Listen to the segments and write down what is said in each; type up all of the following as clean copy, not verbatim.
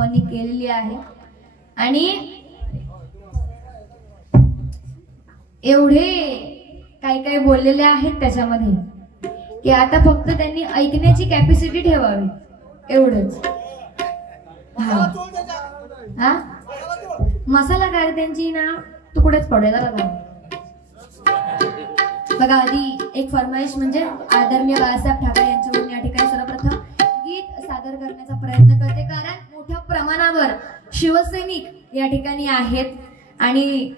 भाऊंनी केलेली आहे आणि एवढे काही काही बोललेले आहेत त्याच्यामध्ये की आता फक्त त्यांनी ऐकण्याची कॅपॅसिटी ठेवावी एवढंच. हा मसाला काय त्यांची ना तुकडेच पडेल बघा. आधी एक फरमाईश म्हणजे आदरणीय बाळासाहेब ठाकरे यांच्यावरून या ठिकाणी सर्वप्रथम गीत सादर करण्याचा प्रयत्न करते कारण मोठ्या प्रमाणावर शिवसैनिक या ठिकाणी आहेत आणि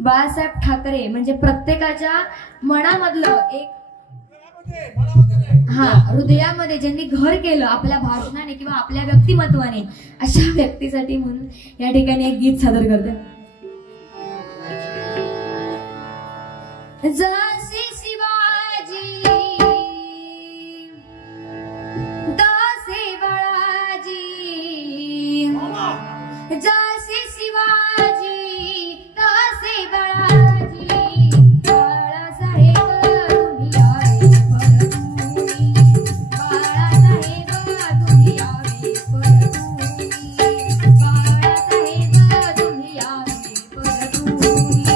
बाळासाहेब ठाकरे म्हणजे प्रत्येकाच्या मनामधलं एक हृदयामध्ये ज्यांनी घर केलं आपल्या भाषणाने किंवा आपल्या व्यक्तिमत्वाने अशा व्यक्तीसाठी म्हणून या ठिकाणी एक गीत सादर करते. जसे शिवाजी तसे बाळाजी, जसे शिवाजी तसे बाळाजी, बाळासाहेब तुम्ही यावे परतूनी, बाळासाहेब तुम्ही यावे परतूनी, बाळासाहेब तुम्ही यावे परतूनी.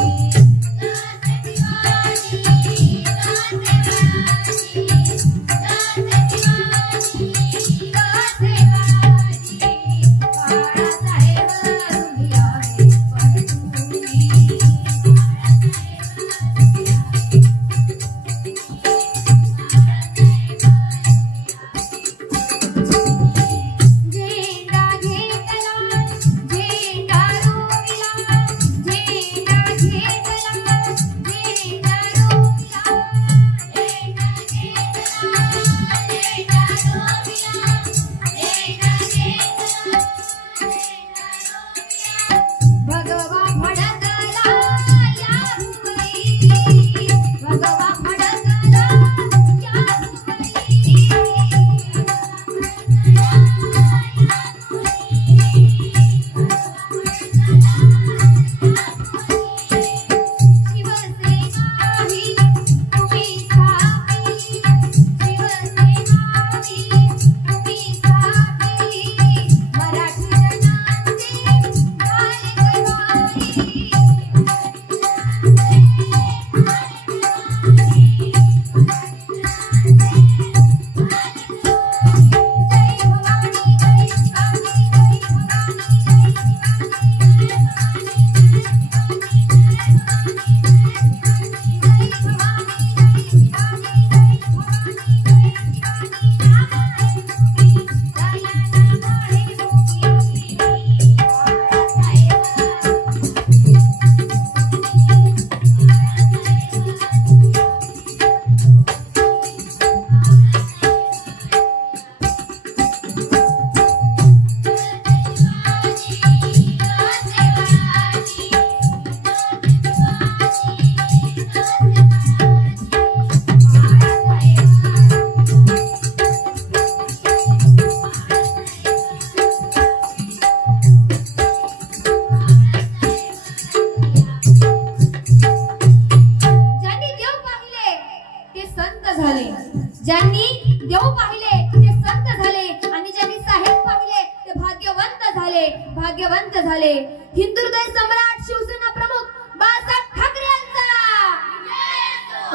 भाग्यवंत झाले. हिंदुहृदय सम्राट शिवसेना प्रमुख बाळासाहेब ठाकरे यांचा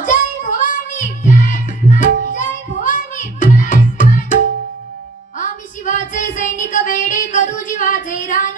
जय भवानी, जय भवानी. आम्ही शिवाचे सैनिक वेडे करू जीवाचे रान.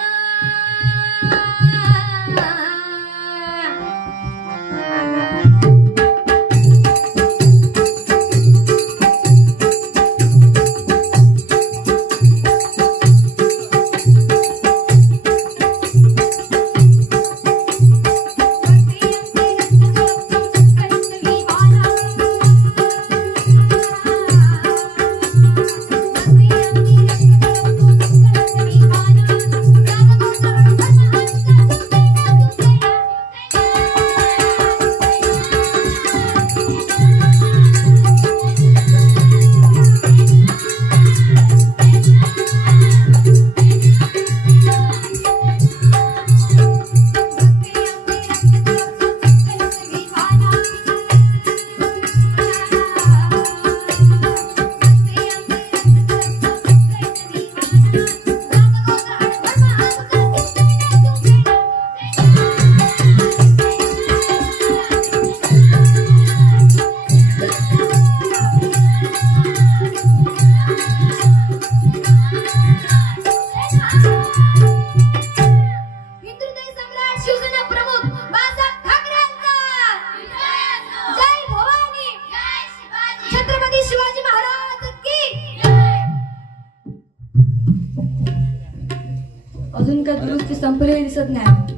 अजून काय दुरुस्ती संपलेली दिसत नाही.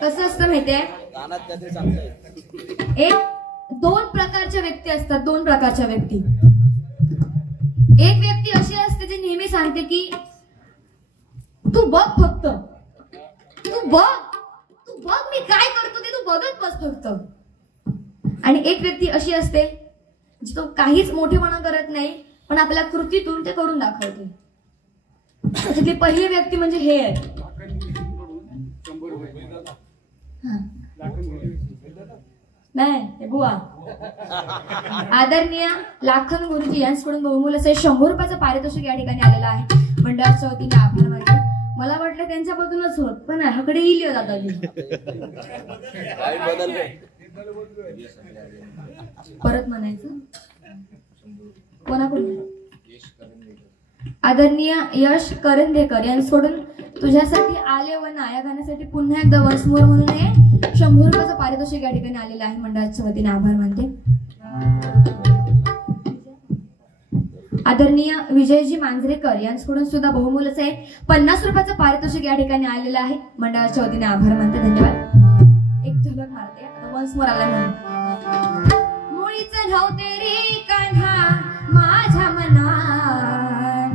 कसं असतं माहितीये, एक दोन प्रकारच्या व्यक्ती असतात. दोन प्रकारच्या व्यक्ती. एक व्यक्ती अशी असते जी नेहमी सांगते की तू बघ फक्त, तू बघ मी काय करतो ते तू बघत बस फक्त. आणि एक व्यक्ती अशी असते जी तो काहीच मोठेपणा करत नाही पण आपल्या कृतीतून ते करून दाखवते. त्यातली पहिली व्यक्ती म्हणजे हे आहे. नाही बुवा, आदरणीय लाखन गुरुजी यांच्याकडून बहुमूल्य असे 100 रुपयाचं पारितोषिक या ठिकाणी आलेलं आहे. मंडळाच्या वतीने आभार मानते. मला वाटलं त्यांच्यापासूनच होत पण ह्याकडे येईल दादाजी. परत म्हणायचं कोणाकडून? आदरणीय यश करंदेकर यांच्याकडून तुझ्यासाठी आले व ना या गाण्यासाठी पुन्हा एकदा वन्स मोर म्हणून 100 रुपयाचं पारितोषिक या ठिकाणी आलेलं आहे. मंडळाच्या वतीने आभार मानते. आदरणीय विजयजी मांजरेकर यांच्याकडून सुद्धा बहुमूल्य 50 रुपयाचं पारितोषिक या ठिकाणी आलेलं आहे. मंडळाच्या वतीने आभार मानते. धन्यवाद. एक झलक मारते आता वन्स मोर आला म्हणून. मुळीच नव्हते रे कान्हा माझ्या मनात,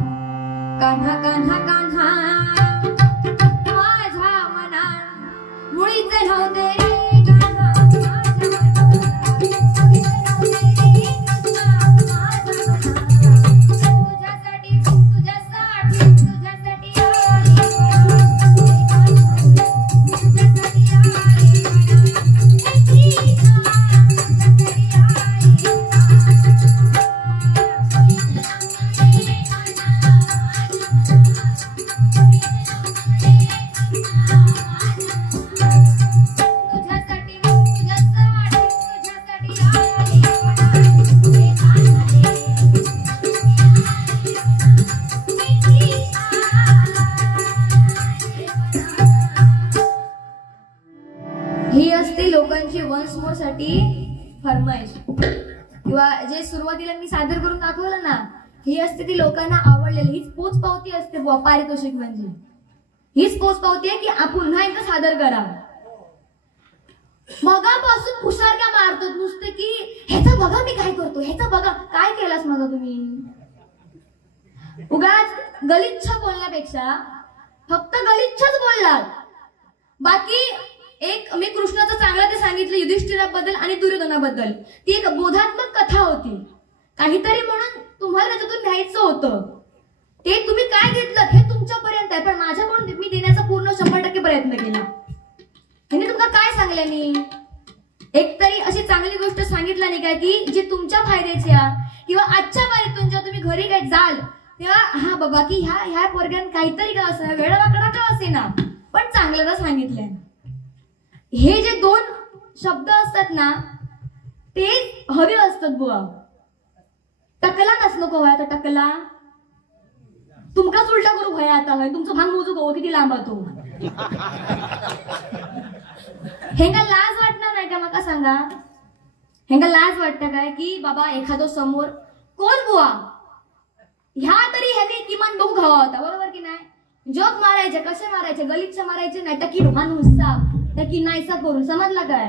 कान्हा कान्हा कान्हा माझ्या मनात, मुळीच नव्हते रे कान्हा माझ्या मनात, तुझ्यासाठी तुझ्यासाठी तुझ्यासाठी ही असते लोकांची वन्स मोर साठी फरमाईश. किंवा जे सुरुवातीला मी सादर करून दाखवलं ना, ही असते ती लोकांना आवडलेली. हीच पोच पावती असते बुवा पारितोषिक म्हणजे. हीच पोच पावती आहे की पुन्हा एकदा सादर करा. मगापासून पुसारक्या मारतात नुसते की ह्याचा बघा मी काय करतो, ह्याचा बघा. काय केलास माझा तुम्ही? उगाच गलिच्छ बोलण्यापेक्षा फक्त गलिच्छच बोललात. बाकी एक मी कृष्णाचं चांगलं ते सांगितलं युधिष्ठिराबद्दल आणि दुर्योधनाबद्दल. ती एक बोधात्मक कथा होती. काहीतरी म्हणून तुम्हाला त्याच्यातून घ्यायचं होतं. ते तुम्ही काय घेतलं हे तुमच्यापर्यंत आहे, पण माझ्याकडून मी देण्याचा पूर्ण 100% प्रयत्न केला. म्हणजे तुम्हाला काय सांगल्यानी एक तरी अशी चांगली गोष्ट सांगितलं नाही का की जी तुमच्या फायद्याची आहे. किंवा आजच्या बारीतून जेव्हा तुम्ही घरी काय जाल तेव्हा हा बाबा की ह्या पोरग्यान काहीतरी का असेना, वेळावाकडा का असेना, पण चांगलं सांगितलंय. हे जे दोन शब्द असतात ना ते हवे असतात बुवा. टकला नस नको व्हाय. आता टकला तुमकाच उलटा करू व्हाय. आता व्हाय तुमचं भांग मोजू गो किती लांब तो. हेंगा लाज वाटणार नाही का? मका सांगा, हेंगा लाज वाटतं काय की बाबा एखादं समोर कोण बुवा ह्या तरी ह्याने किमान बघू खावा होता. बरोबर की नाही? जोक मारायचे, कसे मारायचे, गलिच्छ मारायचे नाही. टकी नुसता टकी नाहीसा करून. समजला काय?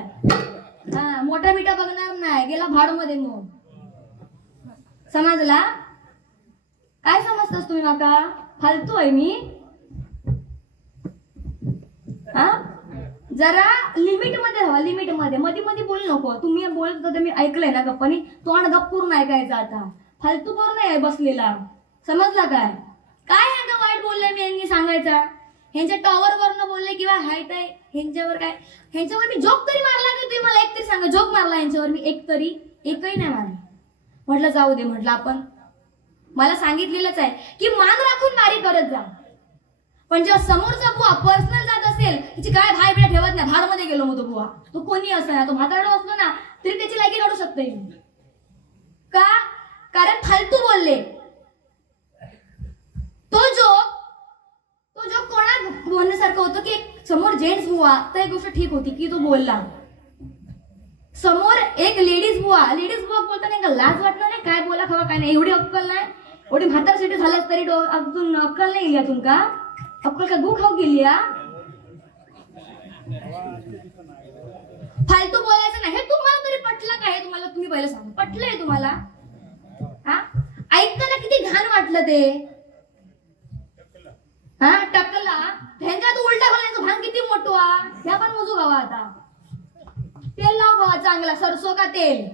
हा, मोठा मिठा बघणार नाही. गेला भाडमध्ये मग. समजला? काय समजतोस तुम्ही माका? फालतू आहे मी? हा, जरा लिमिट मध्ये राहा. लिमिट मध्ये मध्ये मध्ये बोलू नको. तुम्ही बोलत होते मी ऐकलंय ना गप्पानी, तोंड गप्प करून ऐकायचं. आता फालतू करून नाही बसलेला. समजला काय? काय ह्यांना वाईट बोललंय मी यांनी सांगायचा. ह्यांच्या टॉवर वरनं बोलले किंवा हायट आहे ह्यांच्यावर काय, ह्यांच्यावर मी जोक तरी मारला की तुम्ही मला एक तरी सांगा. जोक मारला ह्यांच्यावर मी एक तरी? एकही नाही मारला. म्हटलं जाऊ दे. म्हटलं आपण मला सांगितलेलंच आहे की मान राखून मारी करत जा. पण जेव्हा समोरचा बुवा पर्सनल जात असेल तिची काय भाई बिडा ठेवत नाही. भाडमध्ये गेलो मग तो बुवा, तो कोणी असं ना, तो म्हातारडा असलो ना तरी त्याची लायकी काढू शकते. का? कारण फालतू बोलले. तो जो कोणा बोलण्यासारखं होतं की समोर जेंट्स बुवा तर एक गोष्ट ठीक होती की तो बोलला. समोर एक लेडीज बुवा बोलताना लाज वाटणार नाही. काय बोला खवा काय नाही, एवढी अक्कल नाही एवढी म्हातारसाठी झाल्यास तरी अजून अक्कल नाही गेली अजून का? अक्कल का गु खाऊ गेली या? फालतू बोलायचं नाही. हे तुम्हाला तरी पटलं का? हे तुम्हाला तुम्ही पहिलं सांगा, पटलंय तुम्हाला? हा, ऐकताना किती घाण वाटलं ते. हा, टकला ह्यांच्यात उलटा घालण्याचं भान किती मोठं वा. ह्या पण मोजू गावा. आता तेल लाव गावा चांगला, सरसो का तेल.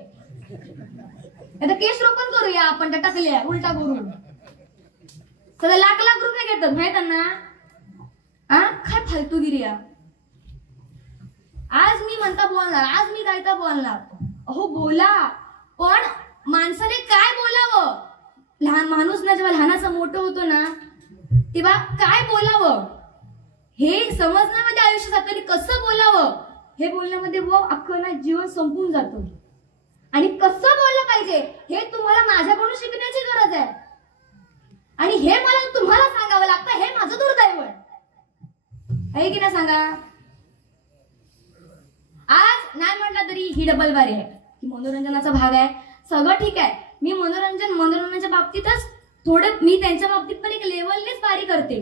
आता केस रोपण करूया आपण त्या टाकल्या उलटा करून. तर लाख लाख रुपये घेतात माहित ना. काय फालतूगिरी या. आज मी म्हणता बोलणार, आज मी काय तर बोलणार. अहो बोला, पण माणसाने काय बोलावं. लहान माणूस ना जेव्हा लहानाचा मोठं होतो ना तेव्हा काय बोलावं हे समजण्यामध्ये आयुष्य जातं. कसं बोलावं हे बोलण्यामध्ये अख्खं ना जीवन संपून जातो. आणि कसं बोललं पाहिजे हे तुम्हाला माझ्याकडून शिकण्याची गरज आहे. आणि हे मला तुम्हाला सांगावं लागतं. हे माझं दुर्दैव आहे की ना. सांगा. आज नाही म्हटलं तरी ही डबल बारी आहे की मनोरंजनाचा भाग आहे. सगळं ठीक आहे. मी मनोरंजनाच्या बाबतीतच थोडं मी त्यांच्या बाबतीत पण एक लेवलनेच बारी करते.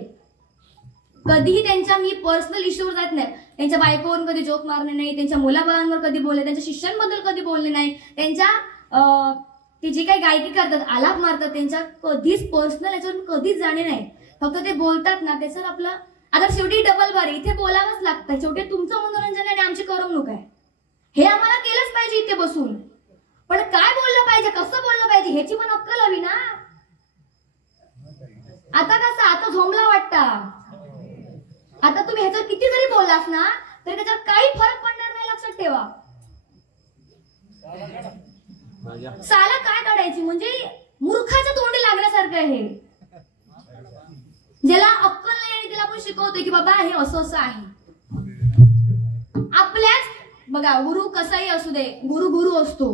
कधीही त्यांच्या मी पर्सनल इश्यूवर जात नाही. त्यांच्या बायकोवर कधी जोक मारणे नाही, त्यांच्या मुलाबाळांवर कधी बोलले, त्यांच्या शिष्यांबद्दल कधी बोलले नाही, त्यांच्या ते जे काही गायकी करतात, आलाप मारतात, त्यांच्या कधीच पर्सनल याच्यावर कधीच जाणे नाही. फक्त ते बोलतात ना त्याचं आपलं. आता शेवटी डबल बारी इथे बोलावंच लागतं. शेवटी तुमचं मनोरंजन आणि आमची करमणूक आहे. हे आम्हाला केलंच पाहिजे इथे बसून. पण काय बोललं पाहिजे, कसं बोललं पाहिजे ह्याची पण अक्कल हवी ना. आता कसं आता झोंबला वाटता. आता तुम्ही ह्याच्यावर किती जरी बोललास ना तरी त्याच्यावर काही फरक पडणार नाही. लक्षात ठेवा. साला काय काढायची म्हणजे मूर्खाच्या तोंडी लागण्यासारखं आहे. ज्याला अक्कल नाही आणि त्याला आपण शिकवतोय की बाबा हे असं असं आहे. आपल्याच बघा, गुरु कसाही असू दे, गुरु गुरु असतो.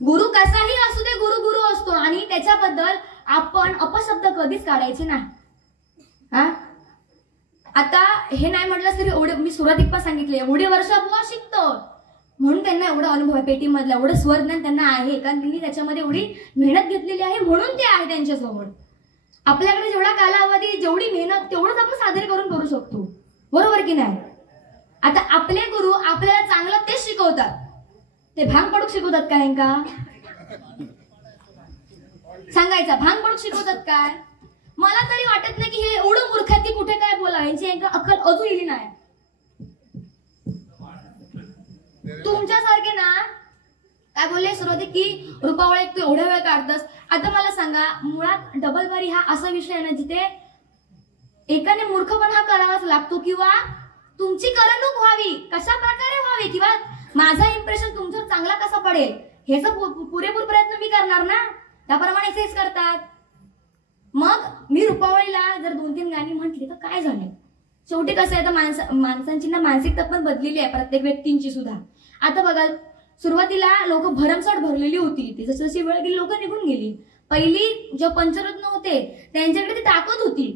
गुरु कसाही असू दे, गुरु गुरु असतो. आणि त्याच्याबद्दल आपण अपशब्द कधीच काढायचे नाही. हा, आता हे नाही म्हटलं तरी एवढे मी सुरुवातीत पण सांगितले एवढे वर्ष बुवा शिकतो म्हणून त्यांना एवढा अनुभव आहे. पेटीमधला एवढं स्वरज्ञान त्यांना आहे कारण त्यांनी त्याच्यामध्ये एवढी मेहनत घेतलेली आहे म्हणून ते आहे त्यांच्यासमोर. आपल्याकडे जेवढा कालावधी, जेवढी मेहनत तेवढंच आपण सादरीकरण करू शकतो. बरोबर की नाही. आता आपले गुरु आपल्याला चांगलं तेच शिकवतात. ते भांग पडूक शिकवतात काय का सांगायचा. भांग पडूक शिकवतात काय. मला तरी वाटत नाही की हे एवढं मूर्खाती कुठे काय बोला. यांची एकदा अक्कल अजून येली नाही. तुमच्यासारखे ना काय बोलले सुरुवाती की रुपावळे तू एवढ्या वेळ काढतस. आता मला सांगा, मुळात डबल बारी हा असा विषय आहे ना जिथे एकाने मूर्खपण हा करावाच लागतो किंवा तुमची करमणूक व्हावी, कशा प्रकारे व्हावी किंवा माझा इम्प्रेशन तुमच्यावर चांगला कसा पडेल ह्याचा पुरेपूर प्रयत्न मी करणार ना. त्याप्रमाणे हेच करतात. मग मी रुपावळीला जर 2-3 गाणी म्हटली तर काय झालं. शेवटी कसं आहे तर माणसांची ना मानसिकता पण बदलेली आहे प्रत्येक व्यक्तींची सुद्धा. आता बघा, सुरुवातीला लोक भरमसाठ भरलेली होती. ती जशी जशी वेळ गेली लोक निघून गेली. पहिली जे पंचरत्न होते त्यांच्याकडे ती ताकद होती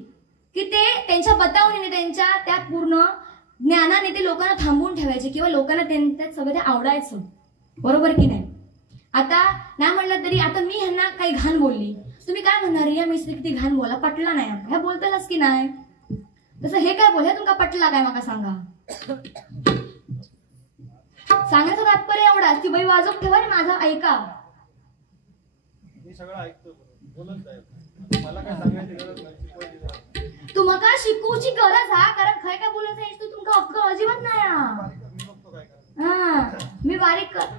की ते त्यांच्या बतावणीने, त्यांच्या त्या पूर्ण ज्ञानाने ते लोकांना थांबवून ठेवायचे किंवा लोकांना त्यांच्यात सगळं ते आवडायचं. बरोबर की नाही. आता नाही म्हणलं तरी आता मी ह्यांना काही घाण बोलली, तुम्ही काय म्हणणार, या मिस्त्री किती घाण बोला, पटला नाही ह्या बोलतालच की नाही. तसं हे काय बोल, हे तुमका पटला काय मला सांगा. सांगायचं तात्पर्य एवढाच की बाई वाजव ठेवा आणि माझा ऐका. मी सगळं ऐकतो, बोलत आहे, मला काय सांगायची गरज नाही. तुम्हाला शिकवूची गरज हा, कारण खय काय बोलायचं आहे तू तुमका अक्कल अजिबात नाही.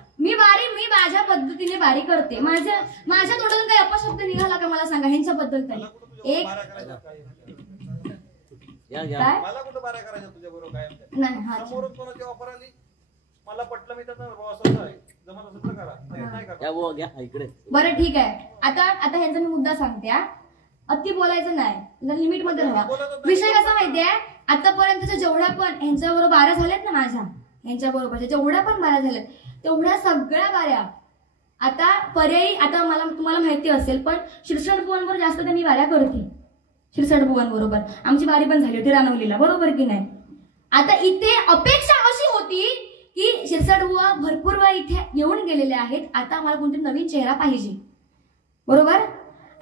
मी माझ्या पद्धतीने बारी करते. माझ्या तोंडातून काही अपशब्द निघाला का मला सांगा ह्यांच्याबद्दल काही एक काय मला कुठं बारा करायचं तुझ्या बरोबर काय नाही. समोरून कोणाची ऑफर आली मला पटलं मी त्याचा असं आहे जमत असेल तर करा, नाही करा. बरं ठीक आहे. आता ह्यांचा मी मुद्दा सांगते. अति बोलायचं नाही, लिमिट मध्ये राहा. विषय कसा माहितीये, आतापर्यंतच्या जेवढ्या पण ह्यांच्याबरोबर बाऱ्या झाल्यात ना, माझ्या ह्यांच्या बरोबरच्या जेवढ्या पण बाऱ्या झाल्यात तेवढ्या सगळ्या बाऱ्या आता पर्यायी, आता मला तुम्हाला माहिती असेल पण शिरसाट बुवांवर जास्त त्यांनी बाऱ्या करते. शिरसाट बुवांबरोबर आमची बारी पण झाली होती रानवलीला. बरोबर की नाही. आता इथे अपेक्षा अशी होती की शिरसाट बुवा भरपूर वेळा इथे येऊन गेलेले आहेत, आता आम्हाला कोणतरी नवीन चेहरा पाहिजे. बरोबर.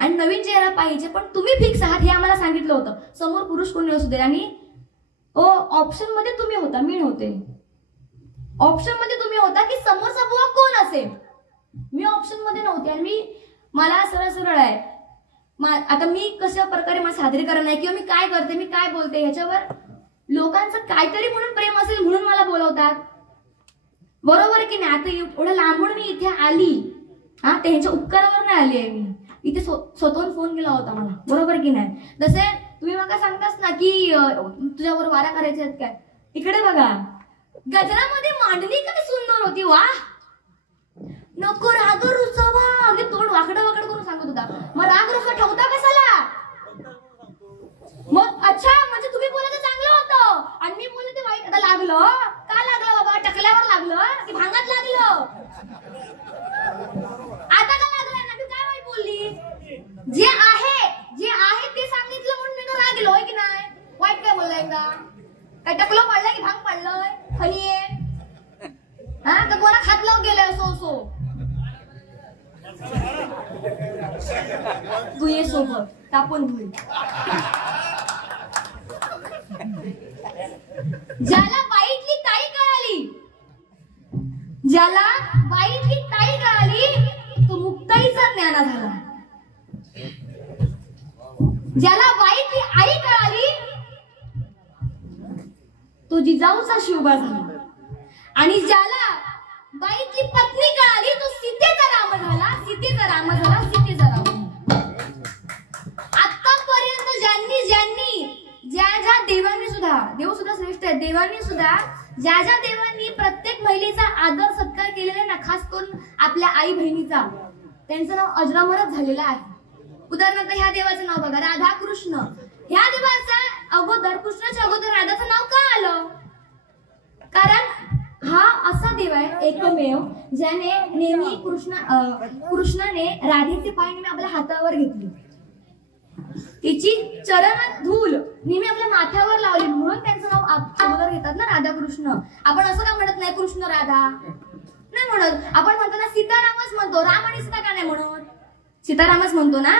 आणि नवीन चेहरा पाहिजे, पण तुम्ही फिक्स आहात हे आम्हाला सांगितलं होतं. समोर पुरुष कोणी असू दे. आणि ऑप्शन मध्ये तुम्ही होता, मी नव्हते. ऑप्शन मध्ये तुम्ही होता की समोरचा बुवा कोण असेल. मी ऑप्शन मध्ये नव्हते. आणि मला सरळ आहे. आता मी कशा प्रकारे मला सादरीकरण आहे किंवा मी काय करते, मी काय बोलते, ह्याच्यावर लोकांचं काहीतरी म्हणून प्रेम असेल म्हणून मला बोलवतात. बरोबर की नाही. आता एवढं लांबून मी इथे आली, त्यांच्या उपकारावर नाही आली आहे. मी इथे स्वतःहून फोन केला होता मला. बरोबर की नाही. जसे तुम्ही मला सांगतास ना की तुझ्यावर वारा करायचे आहेत काय. इकडे बघा, गजरामध्ये मांडणी काय सुंदर होती. वा, नको राग रुसवा. अगदी तोंड वाकडं वाकडं करून सांगत होता. मग राग रुसवा ठेवता कशाला. मग अच्छा, म्हणजे तुम्ही बोलत चांगलं होतं आणि मी बोलते ते वाईट. आता लागलं का लागलं बाबा. टकल्यावर लागलं की भांगात लागलं. आता का लागलं ना. मी काय वाईट बोलली. जे आहे ते सांगितलं म्हणून मी राग गेलो की नाही. वाईट काय बोललाय का. काय टकलं पडलंय की भांग पडलंय. खनी आहे का कोणा खात लावून गेलंय. सो तू ये सोबत तापून होईल. ज्याला वाईटली टाळी कळाली, ज्याला वाईटली टाळी कळाली तो मुक्ताईचा ज्ञाना झाला. ज्याला वाईटली आई कळाली तो जिजाऊचा शिवबा झाला. आणि ज्याला वाईटली पत्नी कळाली तो सीतेचा राम झाला. सीतेचा राम झाला. सीतेचा राम. आतापर्यंत ज्या देवांनी सुद्धा, देव सुद्धा श्रेष्ठ आहे, देवांनी सुद्धा ज्या देवांनी प्रत्येक महिलेचा आदर सत्कार केलेला ना, खास करून आपल्या आई बहिणीचा, त्यांचं नाव अजरामरच झालेलं आहे. उदाहरणार्थ ह्या देवाचं नाव बघा, राधा कृष्ण. ह्या देवाचा अगोदर, कृष्णाच्या अगोदर राधाचं नाव का आलं. कारण हा असा देव आहे एकमेव ज्याने नेहमी कृष्णाने राधेचे पाय नेहमी आपल्या हातावर घेतले, तिची चरण धूल नेहमी आपल्या माथ्यावर लावली, म्हणून त्यांचं नाव अगोदर घेतात ना, राधा कृष्ण. आपण असं का म्हणत नाही कृष्ण राधा नाही म्हणत. आपण म्हणतो ना सीतारामच म्हणतो. राम आणि सीता का नाही म्हणत. सीतारामच म्हणतो ना.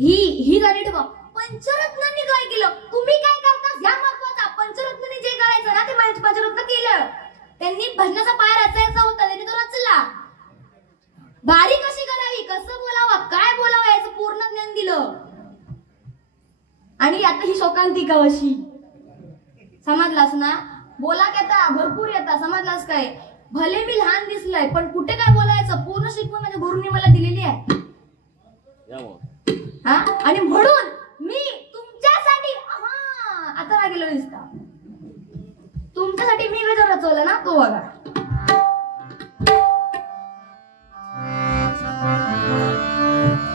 ही गाडी ठेवा. पंचरत्नांनी काय केलं. तुम्ही काय करता ह्या महत्वाचा. पंचरत्नांनी जे करायचं ना ते पंचरत्न केलं. त्यांनी भजनाचा पाय रचायचा होता, त्यांनी तो रचला. बारी कशी करावी, कसं बोलावं, काय बोलावं याचं पूर्ण ज्ञान दिलं. आणि आता ही शोकांतिका अशी समजलास ना. बोला येता भरपूर येता, समजलास काय. भले मी लहान दिसलंय पण कुठे काय बोलायचं पूर्ण शिकवण माझ्या गुरुंनी मला दिलेली आहे. आणि म्हणून मी तुमच्यासाठी आता काय गेलो दिसता. तुमच्यासाठी मी वेळ रचवलं ना तो बघा.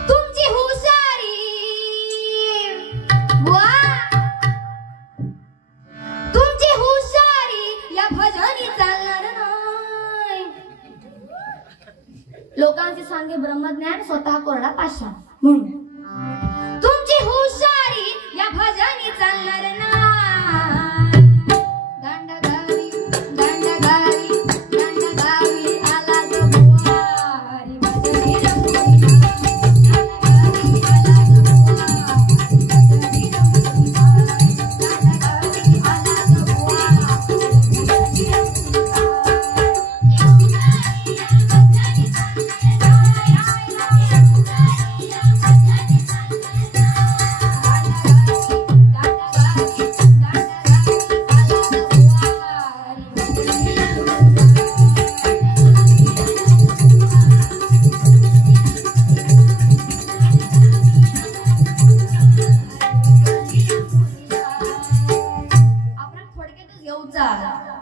तुमची हुशारी वा, तुमची हुशारी या भजनी चालणार नाही. लोकांचे सांगे ब्रह्मज्ञान, स्वतः कोरडा पाषाण. म्हणून तुमची हुशारी या भजनी चालणार नाही. दांडगावी दांडगावी दांडगावी आला जो बुवारी भजनी रंगुरी. दांडगावी आला जो बुवारी भजनी रंगुरी. दांडगावी आला जो बुवारी भजनी रंगुरी.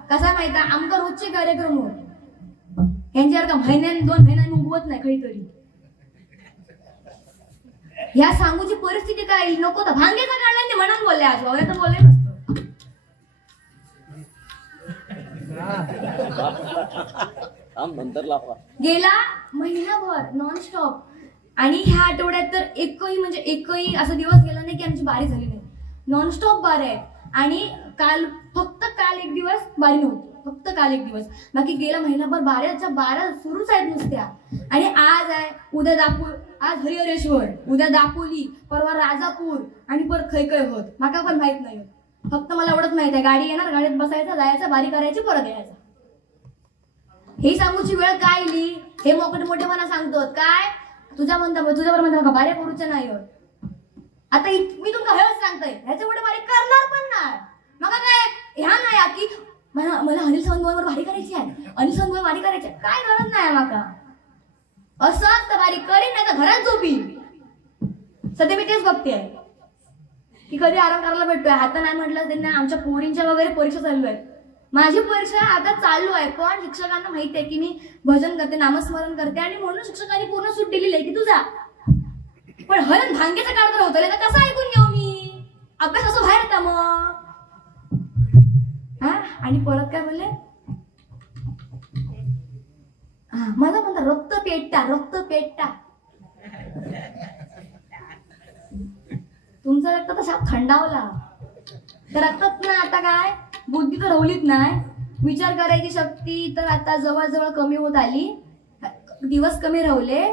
कसा माहिती आमका रोजचे कार्यक्रम होत यांच्यावर का महिन्याने 2 महिन्यांनी उगवत नाही काहीतरी. ह्या सांगूची परिस्थिती काय नको तर भांगेचा काढला ते म्हणून बोलले. आज बाबा तर बोलले नसतं. गेला महिनाभर नॉनस्टॉप. आणि ह्या आठवड्यात तर एकही असा दिवस गेला नाही की आमची बारी झाली नाही. नॉनस्टॉप बारी आहे. आणि फक्त काल एक दिवस बारी नव्हती. फक्त काल एक दिवस, बाकी गेला महिनाभर 12च्या 12 सुरूच आहेत नुसत्या. आणि आज आहे, उद्या आज हरिहरेश्वर, उद्या दापोली, परवा राजापूर आणि परत खैखै होत. माका पण माहित नाही. फक्त मला एवढंच माहित आहे, गाडी येणार, गाडीत बसायचं, जायचं, बारी करायची, परत यायचं. ही सांगूची वेळ काय इली हे मोठे मला सांगतो. काय तुझ्यावर म्हणता बारे करूचे नाही होत. आता मी तुमका हेच सांगतोय, ह्याच्या पुढे बारी करणार पण नाही. मग काय ह्या नाही की मला अनिल सावंतवर वारी करायची आहे, अनिल सावंतवर वारी करायची आहे, काय गरज नाही माका. असं तर वारी करीन नाही तर घरात झोपी. सध्या मी तेच बघते की कधी आराम करायला भेटतोय. आता नाही म्हटलं त्यांना आमच्या पोरींच्या वगैरे परीक्षा चालू आहेत. माझी परीक्षा आता चालू आहे, पण शिक्षकांना माहिती आहे की मी भजन करते, नामस्मरण करते, आणि म्हणून शिक्षकांनी पूर्ण सूट दिलेली आहे की तुझा. पण हरण भांगेचा काळ होतं तर कसं ऐकून घेऊ मी. अभ्यास असं बाहेर येता मग. हा आणि परत काय बोलले, माझा म्हणता रक्त पेटता. तुमचा रक्त तसा थंडावला तर रक्तात ना आता काय बुद्धी तर रवलीत नाही. विचार करायची शक्ती तर आता जवळजवळ कमी होत आली, दिवस कमी राहले.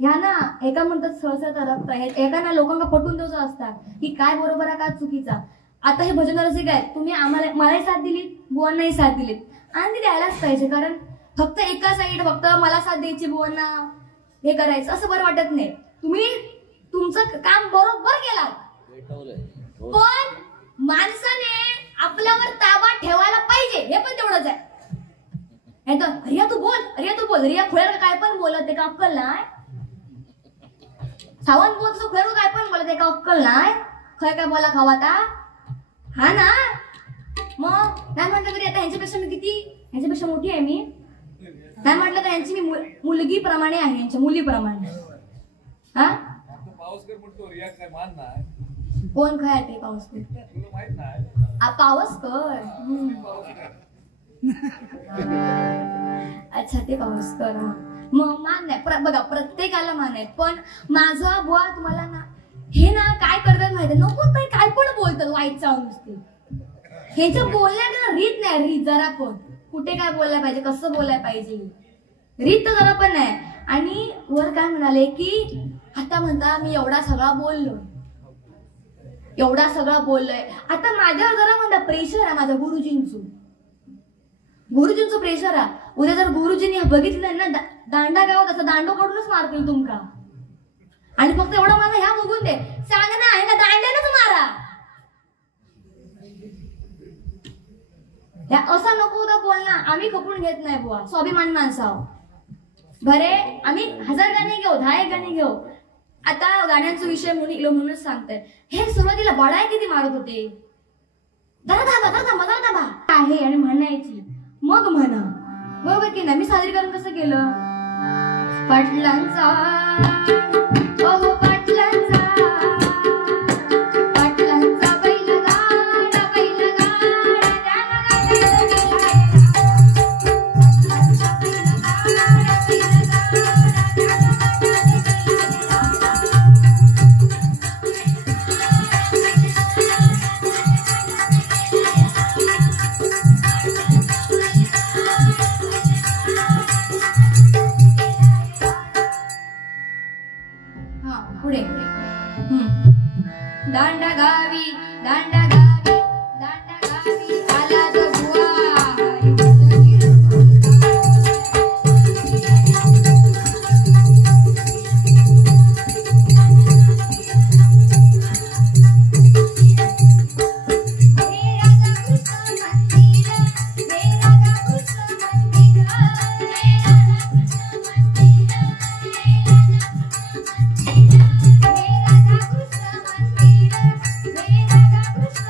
ह्या ना एका म्हणतात सहसा रक्त आहे, एका ना लोकांना पटवून द्यायचं असतात की काय बरोबर आहे काय चुकीचा. आता हे भजन रसिक आहेत, तुम्ही मलाही साथ दिलीत, बुवांनाही साथ दिलीत आणि ती द्यायलाच पाहिजे. कारण फक्त एका साईड फक्त मला साथ द्यायची, बुवांना हे करायचं असं बरं वाटत नाही. तुम्ही तुमचं काम बरोबर केलं, पण माणसाने आपल्यावर ताबा ठेवायला पाहिजे, हे पण तेवढंच आहे. रिया तू बोल, रिया खुळ्याला काय पण बोलत का अक्कल नाही. सावंत बोल तू खुळ्याला काय पण बोलत का अक्कल नाही. खय काय बोला खावाता हा ना. मग नाही म्हटलं तरी आता ह्यांच्यापेक्षा मोठी आहे मी. नाही म्हटलं तर यांची मी मुलगी प्रमाणे आहे, यांच्या मुलीप्रमाणे. हा कोण काय ते पावसकर, पावसकर अच्छा ते पावसकर. मग मान नाही बघा, प्रत्येकाला मान आहे. पण माझा बुवा तुम्हाला ना हे ना काय करतात माहिती, नको तर काय पण बोलतात वाईट चावून नुसते. ह्याच्या बोलण्यात रीत नाही, रीत जरा पण कुठे काय बोलायला पाहिजे, कसं बोलायला पाहिजे, रीत तर जरा पण नाही. आणि वर काय म्हणाले की आता म्हणता मी एवढा सगळा बोललोय, आता माझ्यावर जरा म्हणता प्रेशर आहे माझ्या गुरुजींचं प्रेशर आहे. उद्या जर गुरुजींनी बघितलं ना दांडा गावात असं दांडो काढूनच मारतील तुमका. आणि फक्त एवढं मला ह्या बघून दे, सांग ना ह्या दांड्यानच मारा. असं नको होता बोलना. आम्ही खपून घेत नाही बुवा, स्वाभिमान माणसाव बरे. आम्ही 1000 गाणे घेऊ, 10 गाणे घेऊ. आता गाण्यांचा विषय म्हणूनच सांगताय. हे सुरुवातीला बडाय किती मारत होते, जरा दाबा आहे आणि म्हणायची, मग म्हणा बरोबर की नाही. मी सादरीकरण कसं केलं, पाटलांचा अहो पाटलांचा पुढे दांडा गावी आला तो बुवा. कृष्ण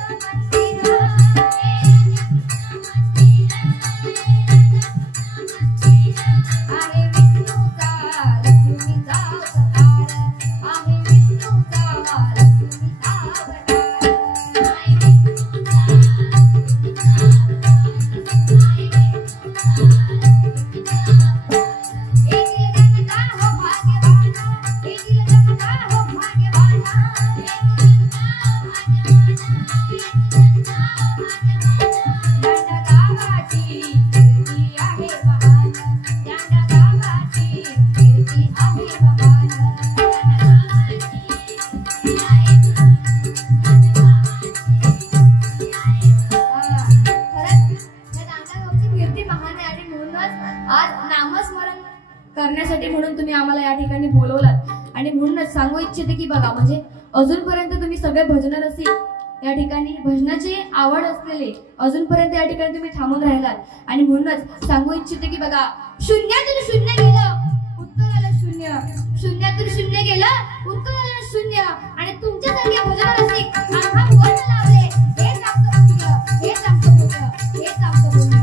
नामस्मरण करण्यासाठी म्हणून तुम्ही आम्हाला या ठिकाणी बोलवलात. आणि म्हणूनच सांगू इच्छिते की बघा, म्हणजे अजूनपर्यंत तुम्ही सगळे भजन रसिक, या ठिकाणी भजनाची आवड असलेले अजूनपर्यंत या ठिकाणी तुम्ही थांबून राहिलात. आणि म्हणूनच सांगू इच्छिते की बघा, शून्यातून शून्य गेलं उत्तर आलं शून्य, शून्यातून शून्य गेलं उत्तर आलं शून्य. आणि तुमच्यासारखे भजन रसिक आम्हा वर्ण लावले. हेच आमचं पुण्य, हेच आमचं पुण्य, हेच आमचं पुण्य.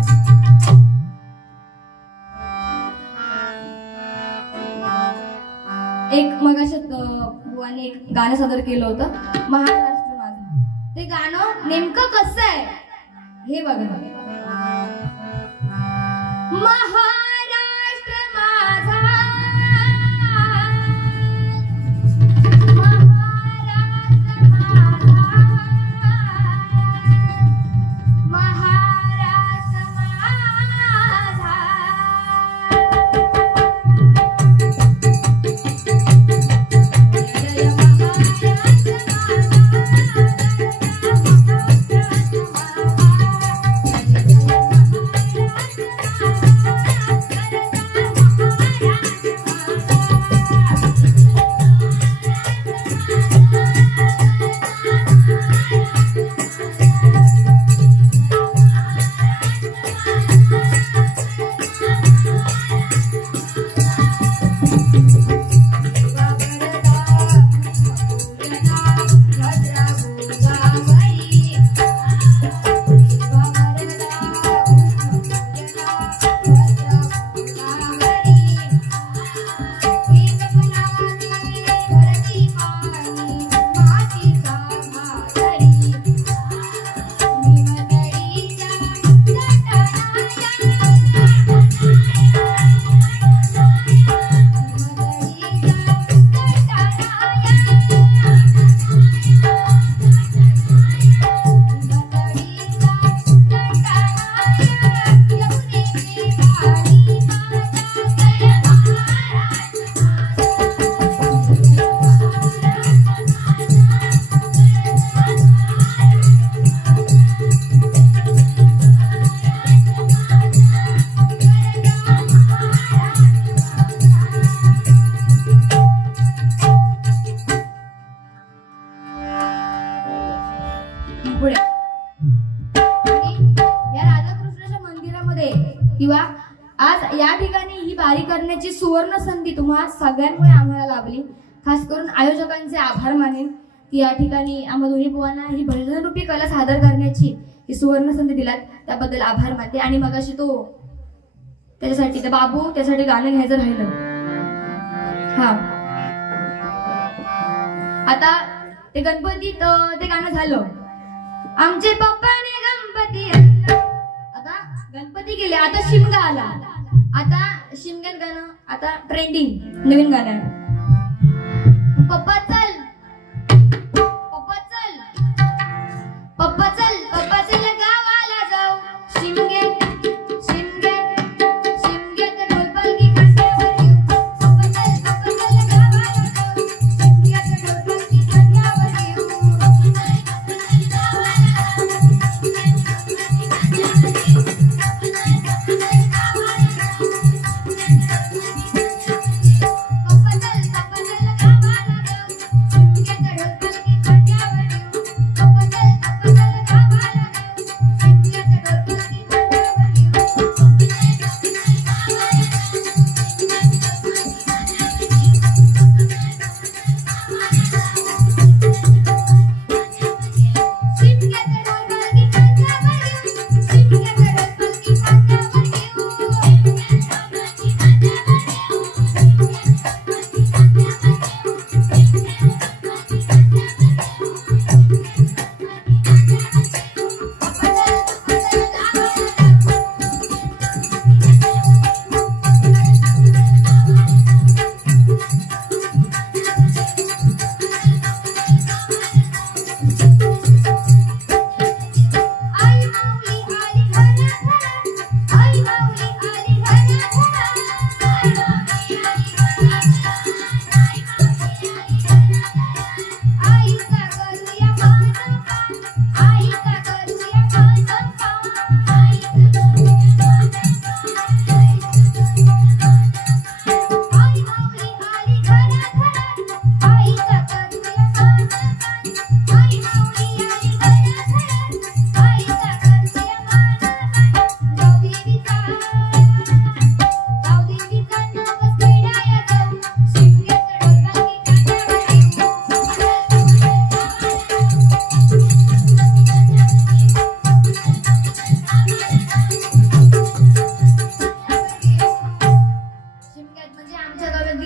एक मगाशी बुवाने एक गाणं सादर केलं होतं, महाराष्ट्र माझा. ते गाणं नेमकं कसं आहे हे बघा. महाराष्ट्र माझा, महाराष्ट्र माझा, महाराष्ट्र माझा. किंवा आज या ठिकाणी ही बारी करण्याची सुवर्ण संधी तुम्हा सगळ्यांमुळे आम्हाला लाभली. खास करून आयोजकांचे आभार मानेन की या ठिकाणी आम्हा दोन्ही बुवांना ही भजनरूपी कला सादर करण्याची ही सुवर्ण संधी दिलात, त्याबद्दल आभार मानते. आणि मगाशी तो त्याच्यासाठी ते बाबू त्यासाठी गाणं घ्यायचं राहिलं. हा, आता ते गणपतीत ते गाणं झालं, आमचे पप्पाने गणपती. आता गणपती गेले, आता शिमगा आला. आता शिमग्यात गाणं आता ट्रेंडिंग नवीन गाणं आहे. पप्पा चल, पप्पा चल, पप्पा चल, पप्पा चल गावाला जाऊ. शिमगे शिमगे शिमग्यात ढोलपालकी काट्यावर येऊ. पप्पा चल गावाला जाऊ. शिमग्यात ढोलपालकी काट्यावर येऊ. पप्पा चल गावाला जाऊ.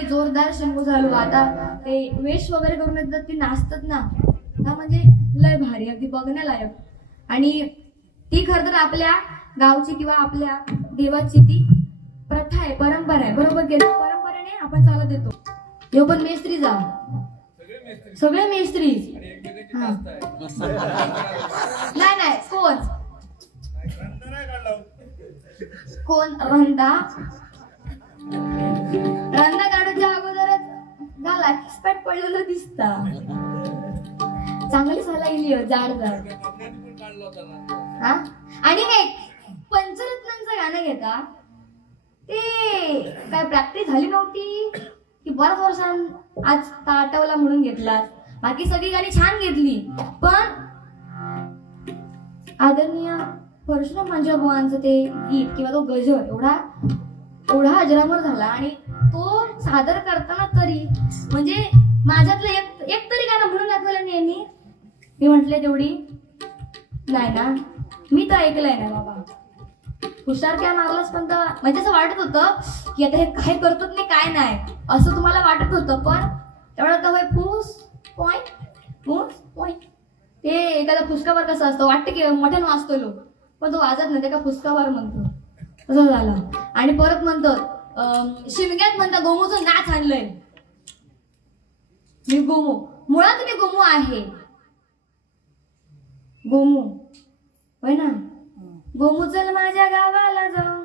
जोरदार शंभू चालू. आता ते वेश वगैरे करून येतात ते नाचतात ना, हा म्हणजे लय भारी, अगदी बघण्यालायक. आणि ती खरं तर आपल्या गावची किंवा आपल्या देवाची ती प्रथा आहे, परंपरा आहे, बरोबर की नाही? परंपरेने आपण चालत येतो. यो पण मेस्त्री जा, सगळे मेस्त्री. नाही कोण रंदा काढूच्या अगोदरच झाला किसपॅट पडलेलं दिसता. चांगली सला गेली जाड जाड. हा आणि एक पंचरत्नांचं गाणं घेता ते काय प्रॅक्टिस झाली नव्हती की बऱ्याच वर्षां आज आठवला म्हणून घेतला. बाकी सगळी गाणी छान घेतली, पण आदरणीय परशुराम बुवांचं ते गीत किंवा तो गजर एवढा अजरामर झाला. आणि तो सादर करताना तरी म्हणजे माझ्यातलं एक तरी गाणं म्हणून दाखवलं नाही यांनी. मी म्हटले तेवढी नाही ना, मी तर ऐकलंय ना बाबा. हुशार काय मारलास, पण म्हणजे असं वाटत होतं की आता हे काय करतोच नाही काय नाही असं तुम्हाला वाटत होतं. पण तेवढं तर होय फूस पॉइंट ते एखादा फुसकावर कसं असतं, वाटतं की मोठ्यानं वाजतो लोक, पण तो वाजत नाही, ते का फुसकावर म्हणतो तसं झालं. आणि परत म्हणतो शिमग्यात म्हणता गोमूचं नाच आणलंय. मी गोमू, मुळात मी गोमू आहे. गोमू होय ना, गोमू चल माझ्या गावाला जाऊ.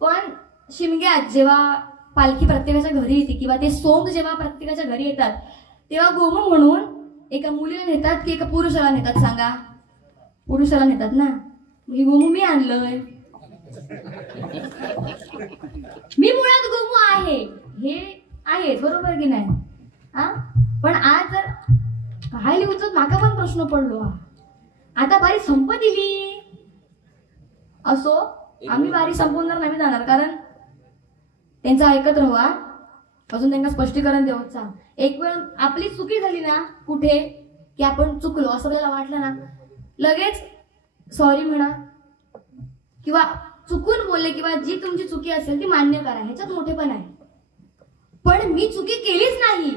पण शिमग्यात जेव्हा पालखी प्रत्येकाच्या घरी येते किंवा ते सोंग जेव्हा प्रत्येकाच्या घरी येतात तेव्हा गोमू म्हणून एका मुलीला नेतात की एका पुरुषाला नेतात? सांगा, पुरुषाला नेतात ना. ही गोमू मी आणलंय, मी मुळात गोमू आहे, हे आहे बरोबर की नाही? हा पण आज जर काय लिहूच माका पण प्रश्न पडलो. आता बारी संप दिली असो, आम्ही बारी संपवणार नाही जाणार, कारण त्यांचं ऐकत राहा, अजून त्यांना स्पष्टीकरण देऊचा. एक वेळ आपली चुकी झाली ना कुठे की आपण चुकलो असं आपल्याला वाटलं ना, लगेच सॉरी म्हणा किंवा चुकून बोलले किंवा जी तुमची चुकी असेल ती मान्य करा, ह्याच्यात मोठेपण आहे. पण मी चुकी केलीच नाही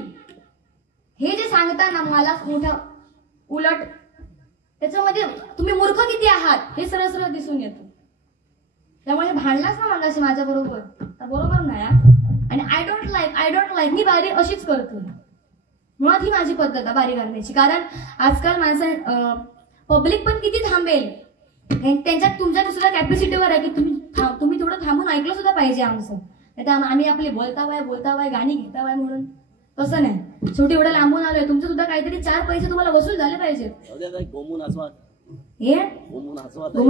हे जे सांगता ना मला मोठा, उलट त्याच्यामध्ये तुम्ही मूर्ख किती आहात हे सरळ सरळ दिसून येतं. त्यामुळे भांडलाच ना मागाशी माझ्या बरोबर, बरोबर नाही. आणि आय डोंट लाईक मी बारी अशीच करतो. मुळात ही माझी पद्धत आहे बारी करण्याची, कारण आजकाल माणसं पब्लिक पण किती थांबेल, त्यांच्यात तुमच्या सुद्धा कॅपॅसिटीवर आहे की तुम्ही थोडं थांबून ऐकलं सुद्धा पाहिजे आमचं. आम्ही आपली बोलतावाय गाणी घेतावाय म्हणून तसं नाही. शेवटी एवढं लांबून आलोय, तुमचं सुद्धा काहीतरी 4 पैसे तुम्हाला वसूल झाले पाहिजे. गोमू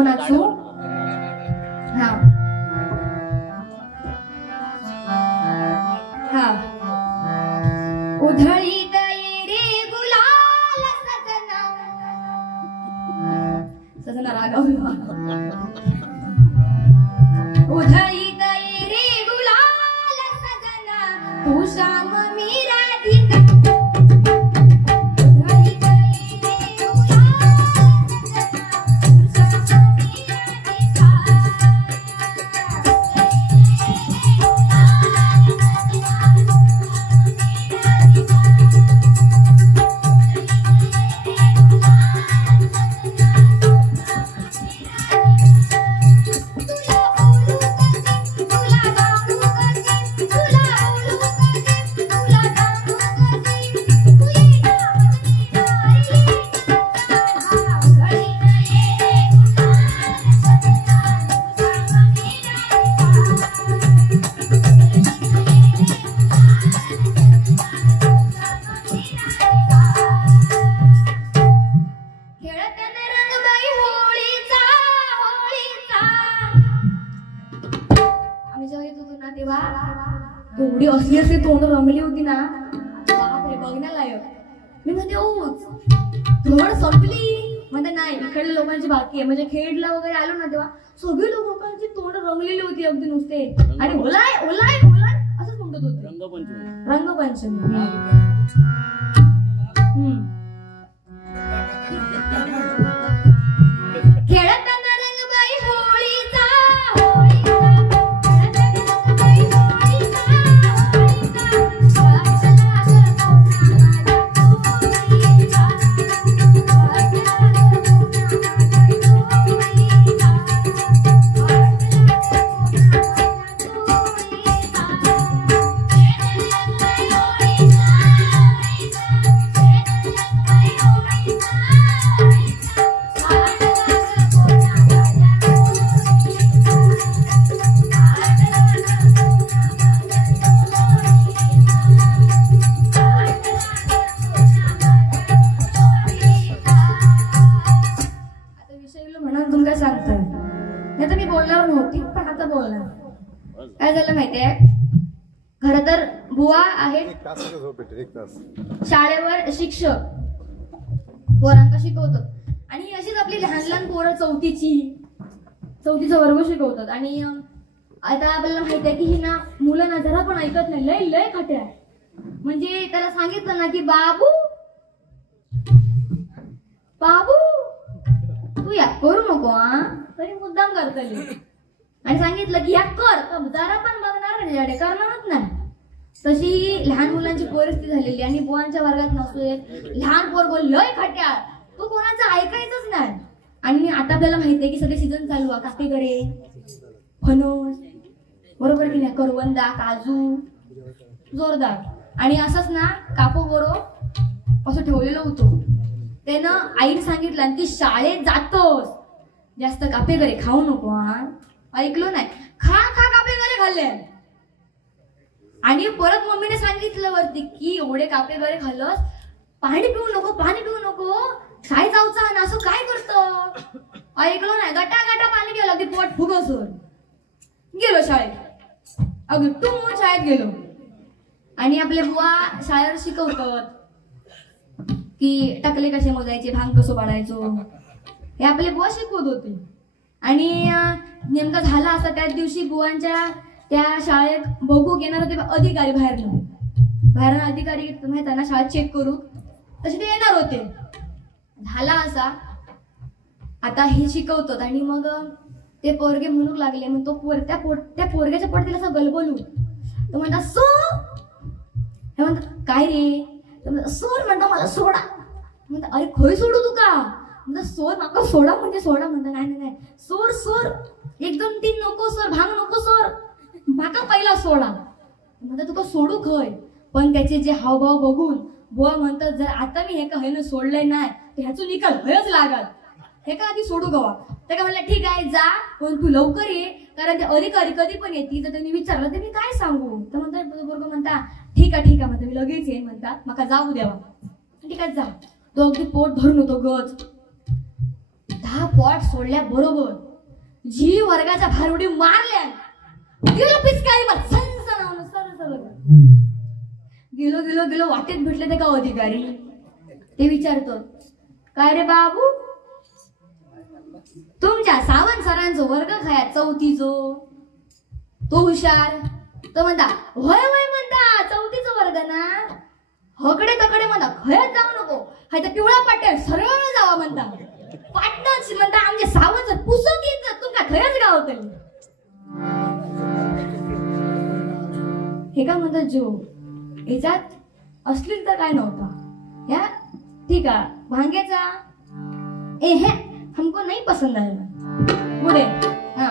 नाचू हा हा उधळीत रे गुलाल सजना रागवला. उधळीत रे गुलाल सजना तू श्याम मी राधिका. एवढी असली असली तोंड रंगली होती ना, बापरे बघण्यालायक. मी म्हणते ओ धड संपली, म्हणते नाही इकडल्या लोकांची बाकी आहे. म्हणजे खेडला वगैरे आलो ना तेव्हा सगळी लोकांची तोंड रंगलेली होती अगदी नुसते, आणि ओलाय ओलाय ओलाय असंच म्हणत होते. रंगपंचमी खेळताना रंगबाई होळीचा होळीचा काय झालं माहितीये, खर तर बुवा आहेत एक तास झोप भेटेल, एक तास. शाळेवर शिक्षक पोरांना शिकवतात आणि अशीच आपली लहान लहान पोरं चौथीचा वर्ग शिकवतात. आणि आता आपल्याला माहित आहे की ही ना मुलं ना जरा पण ऐकत नाही, लय लय खाते आहे. म्हणजे त्याला सांगितलं ना की बाबू बाबू तू या करू नको हा, तरी मुद्दाम करतली. आणि सांगितलं की या कर, जरा पण बघणार नाही, करणारच नाही. तशी लहान मुलांची परिस्थिती झालेली. आणि बुवांच्या वर्गात नसतोय लहान पोर बोल लय खट्याळ, तू कोणाचं ऐकायचंच नाही. आणि आता आपल्याला माहितीये की सगळे सीझन चालू आहे, काटेगरे, फणस, बरोबर की नाही, करवंदा, काजू, जोरदार. आणि असंच ना कापो गोरो असं ठेवलेलं होतं. त्यानं आईने सांगितलं की शाळेत जातोस जास्त कापेगरे खाऊ नको हा. ऐकलो नाही, खा खा कापेगरे खाल्ले. आणि परत मम्मीने सांगितलं वरती की एवढे कापेगरे खाल्लंस, पाणी पिऊ नको, पाणी पिऊ नको, शाळेत जाऊचा ना असं काय करतं. ऐकलो नाही, गटा गटा पाणी गेलं, अगदी पोट फुगसून गेलो शाळेत, अगदी टुमून शाळेत गेलो. आणि आपले बुवा शाळेवर शिकवतात की टकले कसे मोजायचे, भांग कसं पाडायचो, हे आपले बुवा शिकवत होते. आणि नेमका झाला असा त्याच दिवशी बुवांच्या त्या शाळेत बघू येणार होते अधिकारी, बाहेरनं अधिकारी माहित आहे ना शाळेत चेक करू, तसे ते येणार होते. झाला असा आता हे शिकवतात आणि मग ते पोरगे म्हणू लागले, मग तो त्या पोरग्याच्या पडतील असं गलबलू. तो म्हणता सो, हे म्हणतात काय रे, सोड म्हणता मला सोडा. म्हणता अरे खय सोडू तू का, म्हणता सोड माका सोडा, म्हणजे सोडा. म्हणता नाही नाही नाही, सोड सोड, 1 2 3 नको सोड, भांग नको सोड, माका पहिला सोडा. म्हणता तुका सोडू खय. पण त्याचे जे हावभाव बघून बुवा म्हणतात जर आता मी हे का हेनं सोडलंय नाही तर ह्याचं निकाल हयच लागत, हे का आधी सोडू गवा. ते का म्हणलं ठीक आहे जा, पण तू लवकर ये, कारण ते अधिकारी कधी पण येतील. तर त्यांनी विचारलं तर मी काय सांगू. तर म्हणतात बरोबर म्हणता ठीक आहे म्हणता मी लगेच येईन, म्हणतात मका जाऊ द्यावा. ठीक आहे जा. तो अगदी पोट भरून होतो गज. 10 पॉट सोडल्या बरोबर जी वर्गाच्या बाहेर उडी मारल्या, गेलो पिचकारी मग सनसनावून सरळ गेलो गेलो गेलो. वाटेत भेटले ते का अधिकारी, ते विचारतो काय रे बाबू, तुमच्या सावंत सरांचं वर्ग खाया चौथीचो, तो हुशार. तो म्हणता होय होय, म्हणता चौथीचा वर्ग ना, हकडे तकडे म्हणता खयच जाऊ नको, हाय तर पिवळा पाट्या सरळ जावा. म्हणता पाटणच म्हणता आमचे सावंत पुसत येत तुमच्या खरंच गावतली. हे का म्हणतात जो ह्याच्यात अश्लील तर काय नव्हता. या ठीक आहे भांग्याचा हे हमको नहीं पसंद आया. पुढे हा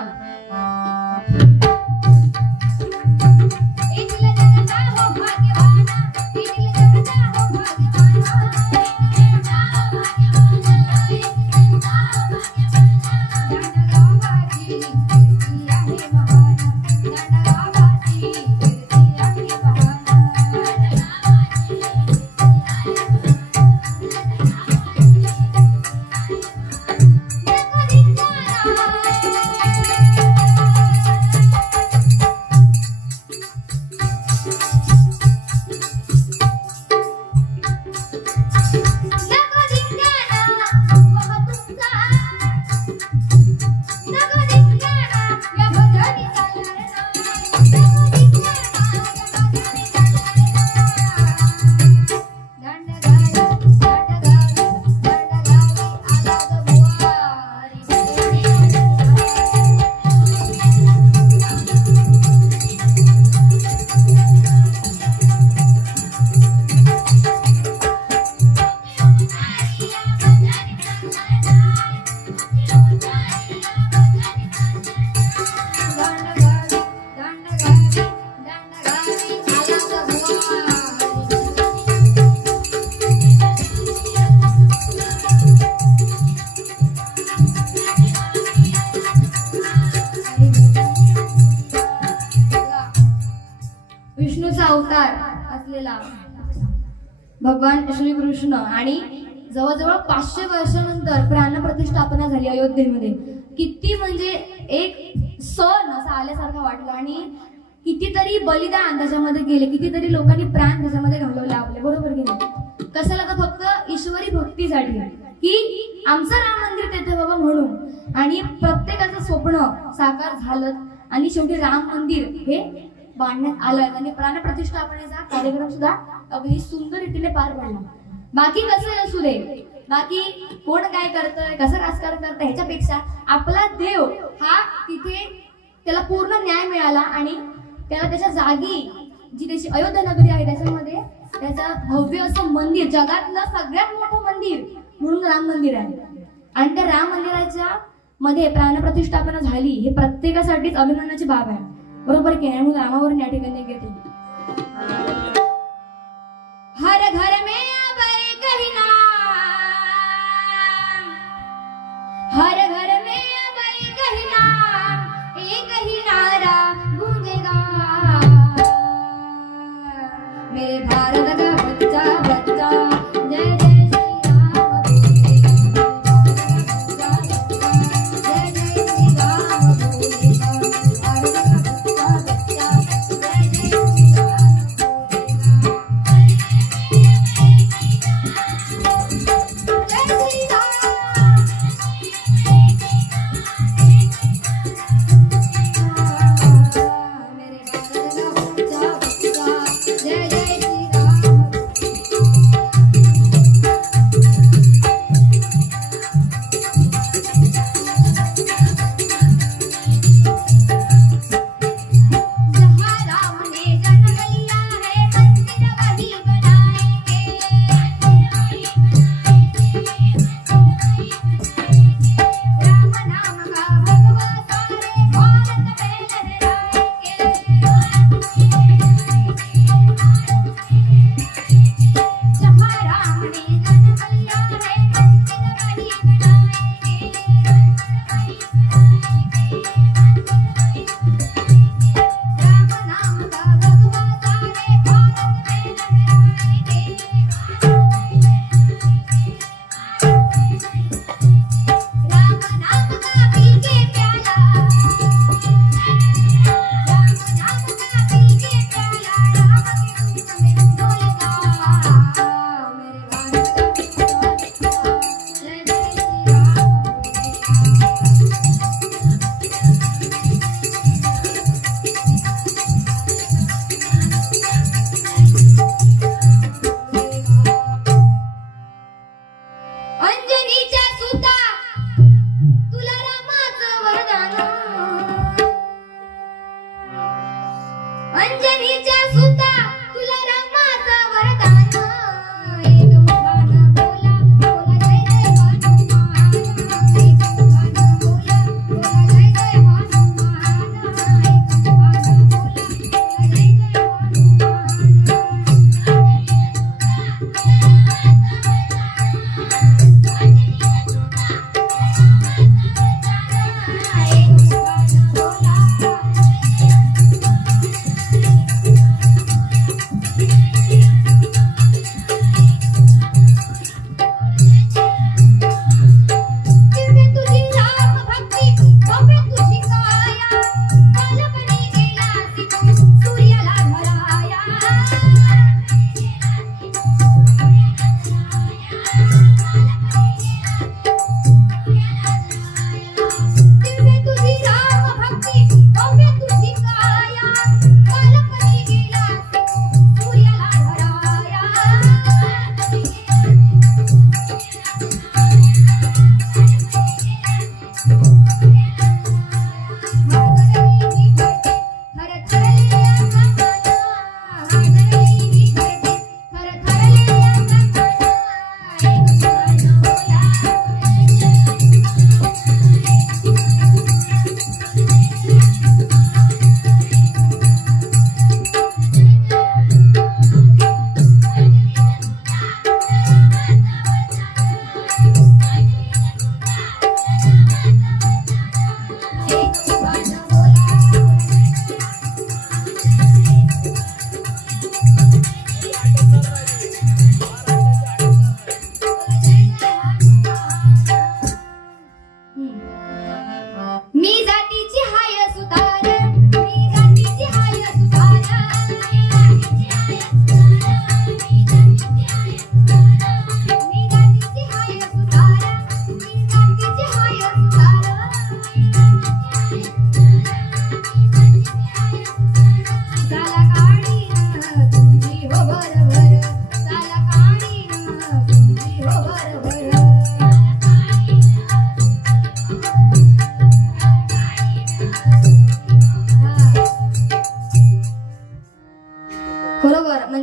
अवतार असलेला भगवान श्रीकृष्ण. आणि जवळजवळ 500 वर्षानंतर प्राणप्रतिष्ठापना झाली अयोध्येमध्ये. किती म्हणजे एक सण असा आल्यासारखा वाटला आणि कितीतरी बलिदान त्याच्यामध्ये गेले, कितीतरी लोकांनी प्राण त्याच्यामध्ये घालवले आपले, बरोबर की नाही? कशाला तर फक्त ईश्वरी भक्तीसाठी की आमचं राम मंदिर तिथे बाबा म्हणून, आणि प्रत्येकाचं स्वप्न साकार झालं आणि शेवटी राम मंदिर हे बांधण्यात आलं आणि प्राणप्रतिष्ठापनेचा कार्यक्रम सुद्धा अगदी सुंदर रीतीने पार पडला. बाकी कसं असू दे, बाकी कोण काय करतंय, कसं राजकारण करतंय, ह्याच्यापेक्षा आपला देव हा तिथे त्याला पूर्ण न्याय मिळाला आणि त्याला त्याच्या जागी जी त्याची अयोध्या नगरी आहे त्याच्यामध्ये त्याचं भव्य असं मंदिर, जगातलं सगळ्यात मोठं मंदिर म्हणून राम मंदिर आहे. आणि त्या राम मंदिराच्या मध्ये प्राणप्रतिष्ठापना झाली हे प्रत्येकासाठीच अभिमानाची बाब आहे, बरोबर की नाही? म्हणून रामावर या ठिकाणी घेते. हर घर में अब एक ही नाम, हर घर में अब एक ही नाम, एक ही नारा गूंजेगा, मेरे भारत का बच्चा बच्चा जय जय श्री राम बोलेगा, जय जय श्री राम बोलेगा, भारत का बच्चा बच्चा जय जय श्री राम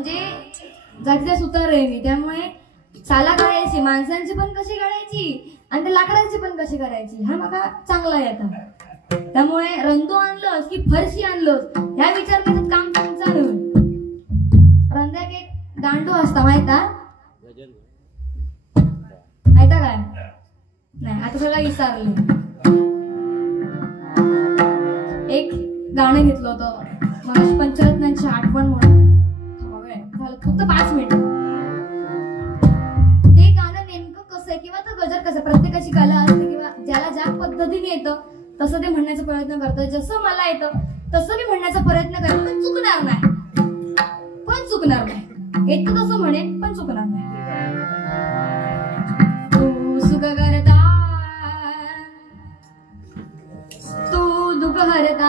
म्हणजे जातीच्या सुतार आहे मी, त्यामुळे साला काढायची, माणसांची पण कशी काढायची आणि ते लाकडांची पण कशी करायची हा मला चांगला येतं. त्यामुळे रंदू आणलंस की फरशी आणलंस ह्या विचार करत काम तुमचं नाही. रंध्याक एक दांडू असता माहिता काय? नाही आता सगळं विसरले. एक गाणं घेतलं होतं मग पंचरत्नांची आठवण म्हणून, झालं फक्त 5 मिनिट. ते गाणं नेमकं कसं आहे किंवा तो गजर कसं, प्रत्येकाची कला असते किंवा ज्याला ज्या पद्धतीने येतं तसं ते म्हणण्याचा प्रयत्न करतं. जसं मला येतं तसं मी म्हणण्याचा प्रयत्न करतो, पण चुकणार नाही. येतं तसं म्हणेन पण चुकणार नाही. तू सुख करता, तू दुःख हरता,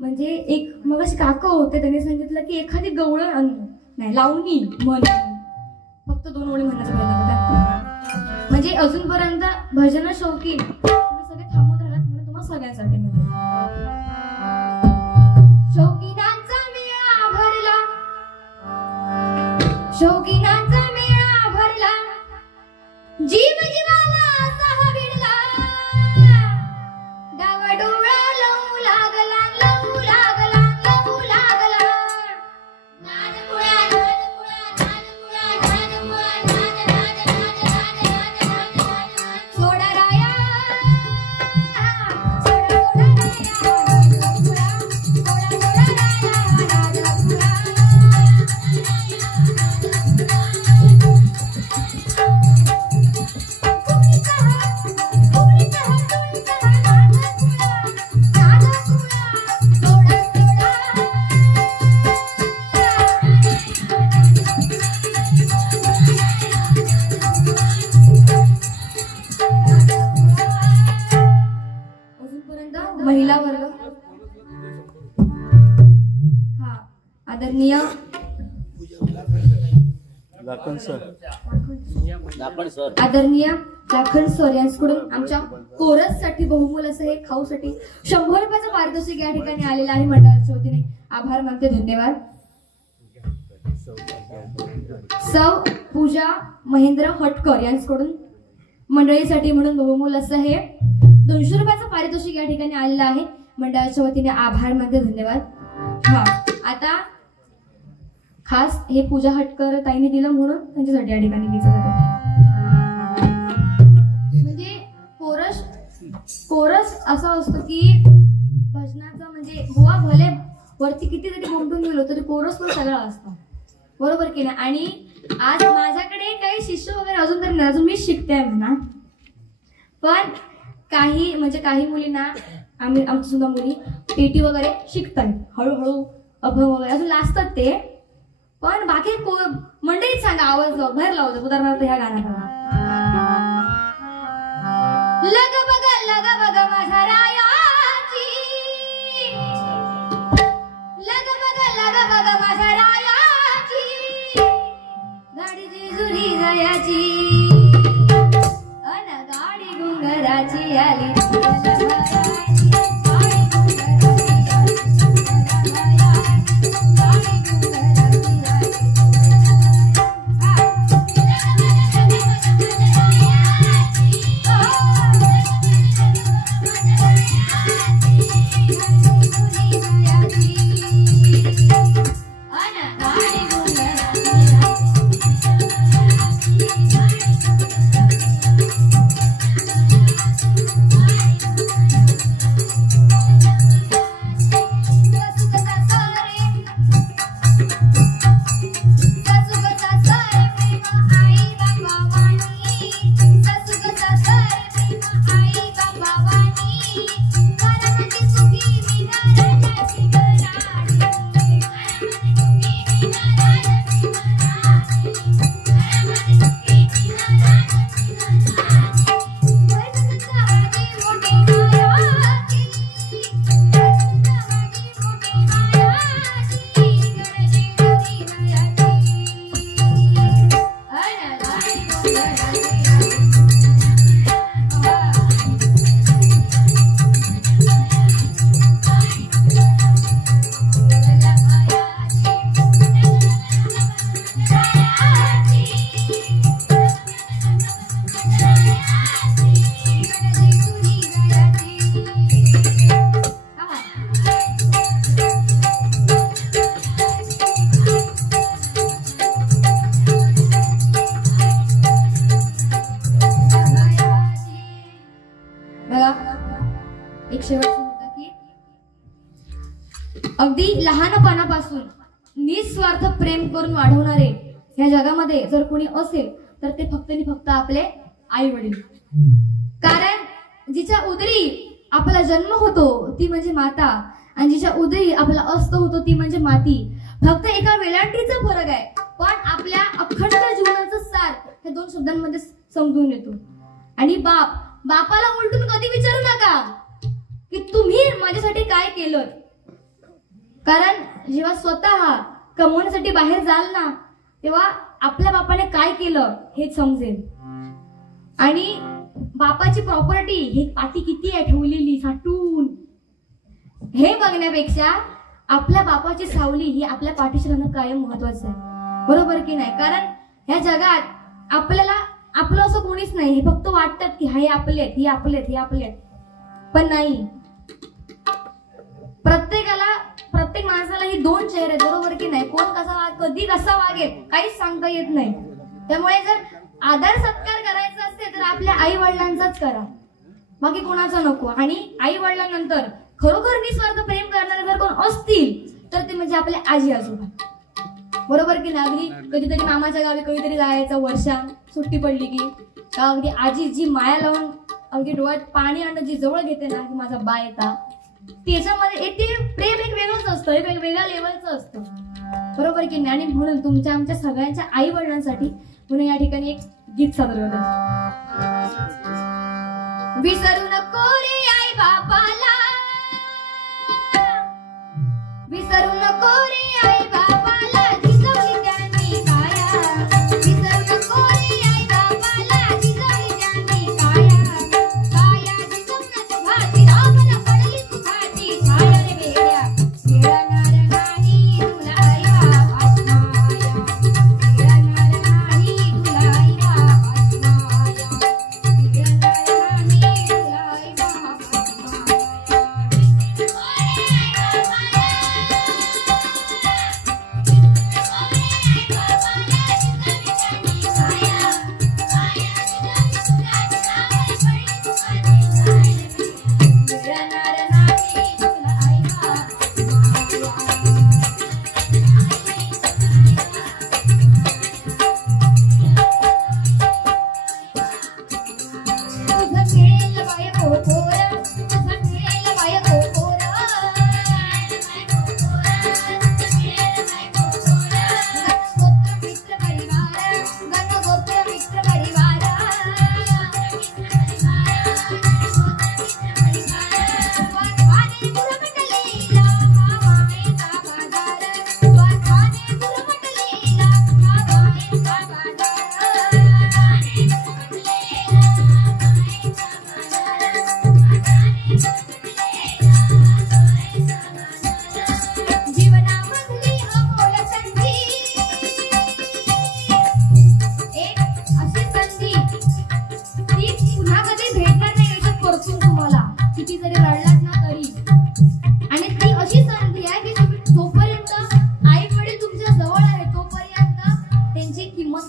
म्हणजे एक मग अशी काका होते त्यांनी सांगितलं की एखादी गवळण नाही लावणी म्हण, फक्त 2 ओळी म्हणण्याचा प्रयत्न करतात. म्हणजे अजूनपर्यंत भजन शौकीन तुम्ही सगळे थांबून राहिलात म्हणून तुम्हाला सगळ्यांसाठी शौकीनांचा मेळा भरला, शौकीनांचा मेळा भरला, जीव जीवाला सहा भिडला, डावाडोळा लावू लागला, लावू लागला, लावू लागला, नादमुळा नादमुळा नादमुळा नादमुळा नाद नाद नाद नाद नाद नाद सोडा राया, सोडा सोडा राया, सोडा सोडा राया, नादमुळा महिला वर्ग हा आदरणीय आदरणीय लाखन सर यांच्याकडून आमच्या कोरस साठी बहुमूल असं हे खाऊसाठी 100 रुपयाचं पारितोषिक या ठिकाणी आलेलं आहे. मंडळाच्या वतीने आभार मानते, धन्यवाद. सौ पूजा महेंद्र हटकर यांच्याकडून मंडळीसाठी म्हणून बहुमूल असं हे 200 रुपयाचं पारितोषिक या ठिकाणी आलेलं आहे. मंडळाच्या वतीने आभार मानते, धन्यवाद. हा आता खास हे पूजा हटकर ताईने दिलं म्हणून त्यांच्यासाठी या ठिकाणी दिलं जातं. म्हणजे कोरस असं असतं की भजनाचं म्हणजे बुवा भले वरती किती जरी बोंबून गेलो तरी कोरस पण सगळं असतं, बरोबर की नाही. आणि आज माझ्याकडे काही शिष्य वगैरे अजून तरी नाही, अजून मी शिकते म्हणा. पण काही मुलींना आमच्या सुद्धा मुली पेटी वगैरे शिकतात हळूहळू, अभंग वगैरे अजून लाजतात ते. पण बाकी मंडळीत सांगा आवाज बाहेर लावतो. उदाहरणार्थ ह्या गाण्याला लग बघ माझा रायाची, लग बघ माझा रायाची, अगदी लहानपणापासून निस्वार्थ प्रेम करून वाढवणारे या जगामध्ये जर कोणी असेल तर ते फक्त आणि फक्त आपले आई वडील. कारण जिच्या उदरी आपला जन्म होतो ती म्हणजे माता आणि जिच्या उदरी आपला अस्त होतो ती म्हणजे माती. फक्त एका वेळांटीचा फरक आहे, पण आपल्या अखंड जीवनाचं सार हे दोन शब्दांमध्ये समजून येतो. आणि बापाला उलटून कधी विचारू नका की तुम्ही माझ्यासाठी काय केलं, कारण जेव्हा स्वतः कमवण्यासाठी बाहेर जाल ना तेव्हा आपल्या बापाने काय केलं हे समजेल. आणि बापाची प्रॉपर्टी हे पाठी किती आहे ठेवलेली साठवून हे बघण्यापेक्षा आपल्या बापाची सावली ही आपल्या पाठीशी राहणं कायम महत्वाचं आहे. बरोबर की नाही? कारण ह्या जगात आपल्याला आपलं असं कोणीच नाही. हे फक्त वाटतात की हे आपले हे आपले, पण नाही. प्रत्येक माणसाला ही दोन चेहरे आहेत. बरोबर की नाही? कोण कधी कसा वागेल काहीच सांगता येत नाही. त्यामुळे जर आदर सत्कार करायचा असेल तर आपल्या आई वडिलांचाच करा, बाकी कोणाचा नको. आणि आई वडिलांनंतर खरोखर निस्वार्थ प्रेम करणारे जर कोण असतील तर ते म्हणजे आपले आजी आजोबा. बरोबर की नाही? अगदी कधीतरी मामाच्या गावी कधीतरी जायचं, वर्षा सुट्टी पडली की अगदी आजी जी माया लावून अगदी डोळ्यात पाणी आणणं जी जवळ घेते ना की माझा बा येता, त्याच्यामध्ये ते प्रेम एक वेगळंच असतं, एक वेगवेगळ्या लेवलचं असतं. बरोबर की नाही? आणि म्हणून तुमच्या आमच्या सगळ्यांच्या आई वडिलांसाठी म्हणून या ठिकाणी एक गीत सादर होतं. विसरू नको रे आई बापाला, विसरू नको रे आई बापाला, जिजवली त्यांनी काया. विसरू नको रे आई बापाला, जिजवली त्यांनी काया. काया जिजवण्यात भाती रामन पडली सुखाची छाया रे बेड्या. मिळणार नाही तुला आई बापाची माया, मिळणार नाही तुला आई बापाची माया, मिळणार नाही तुला आई बापाची माया.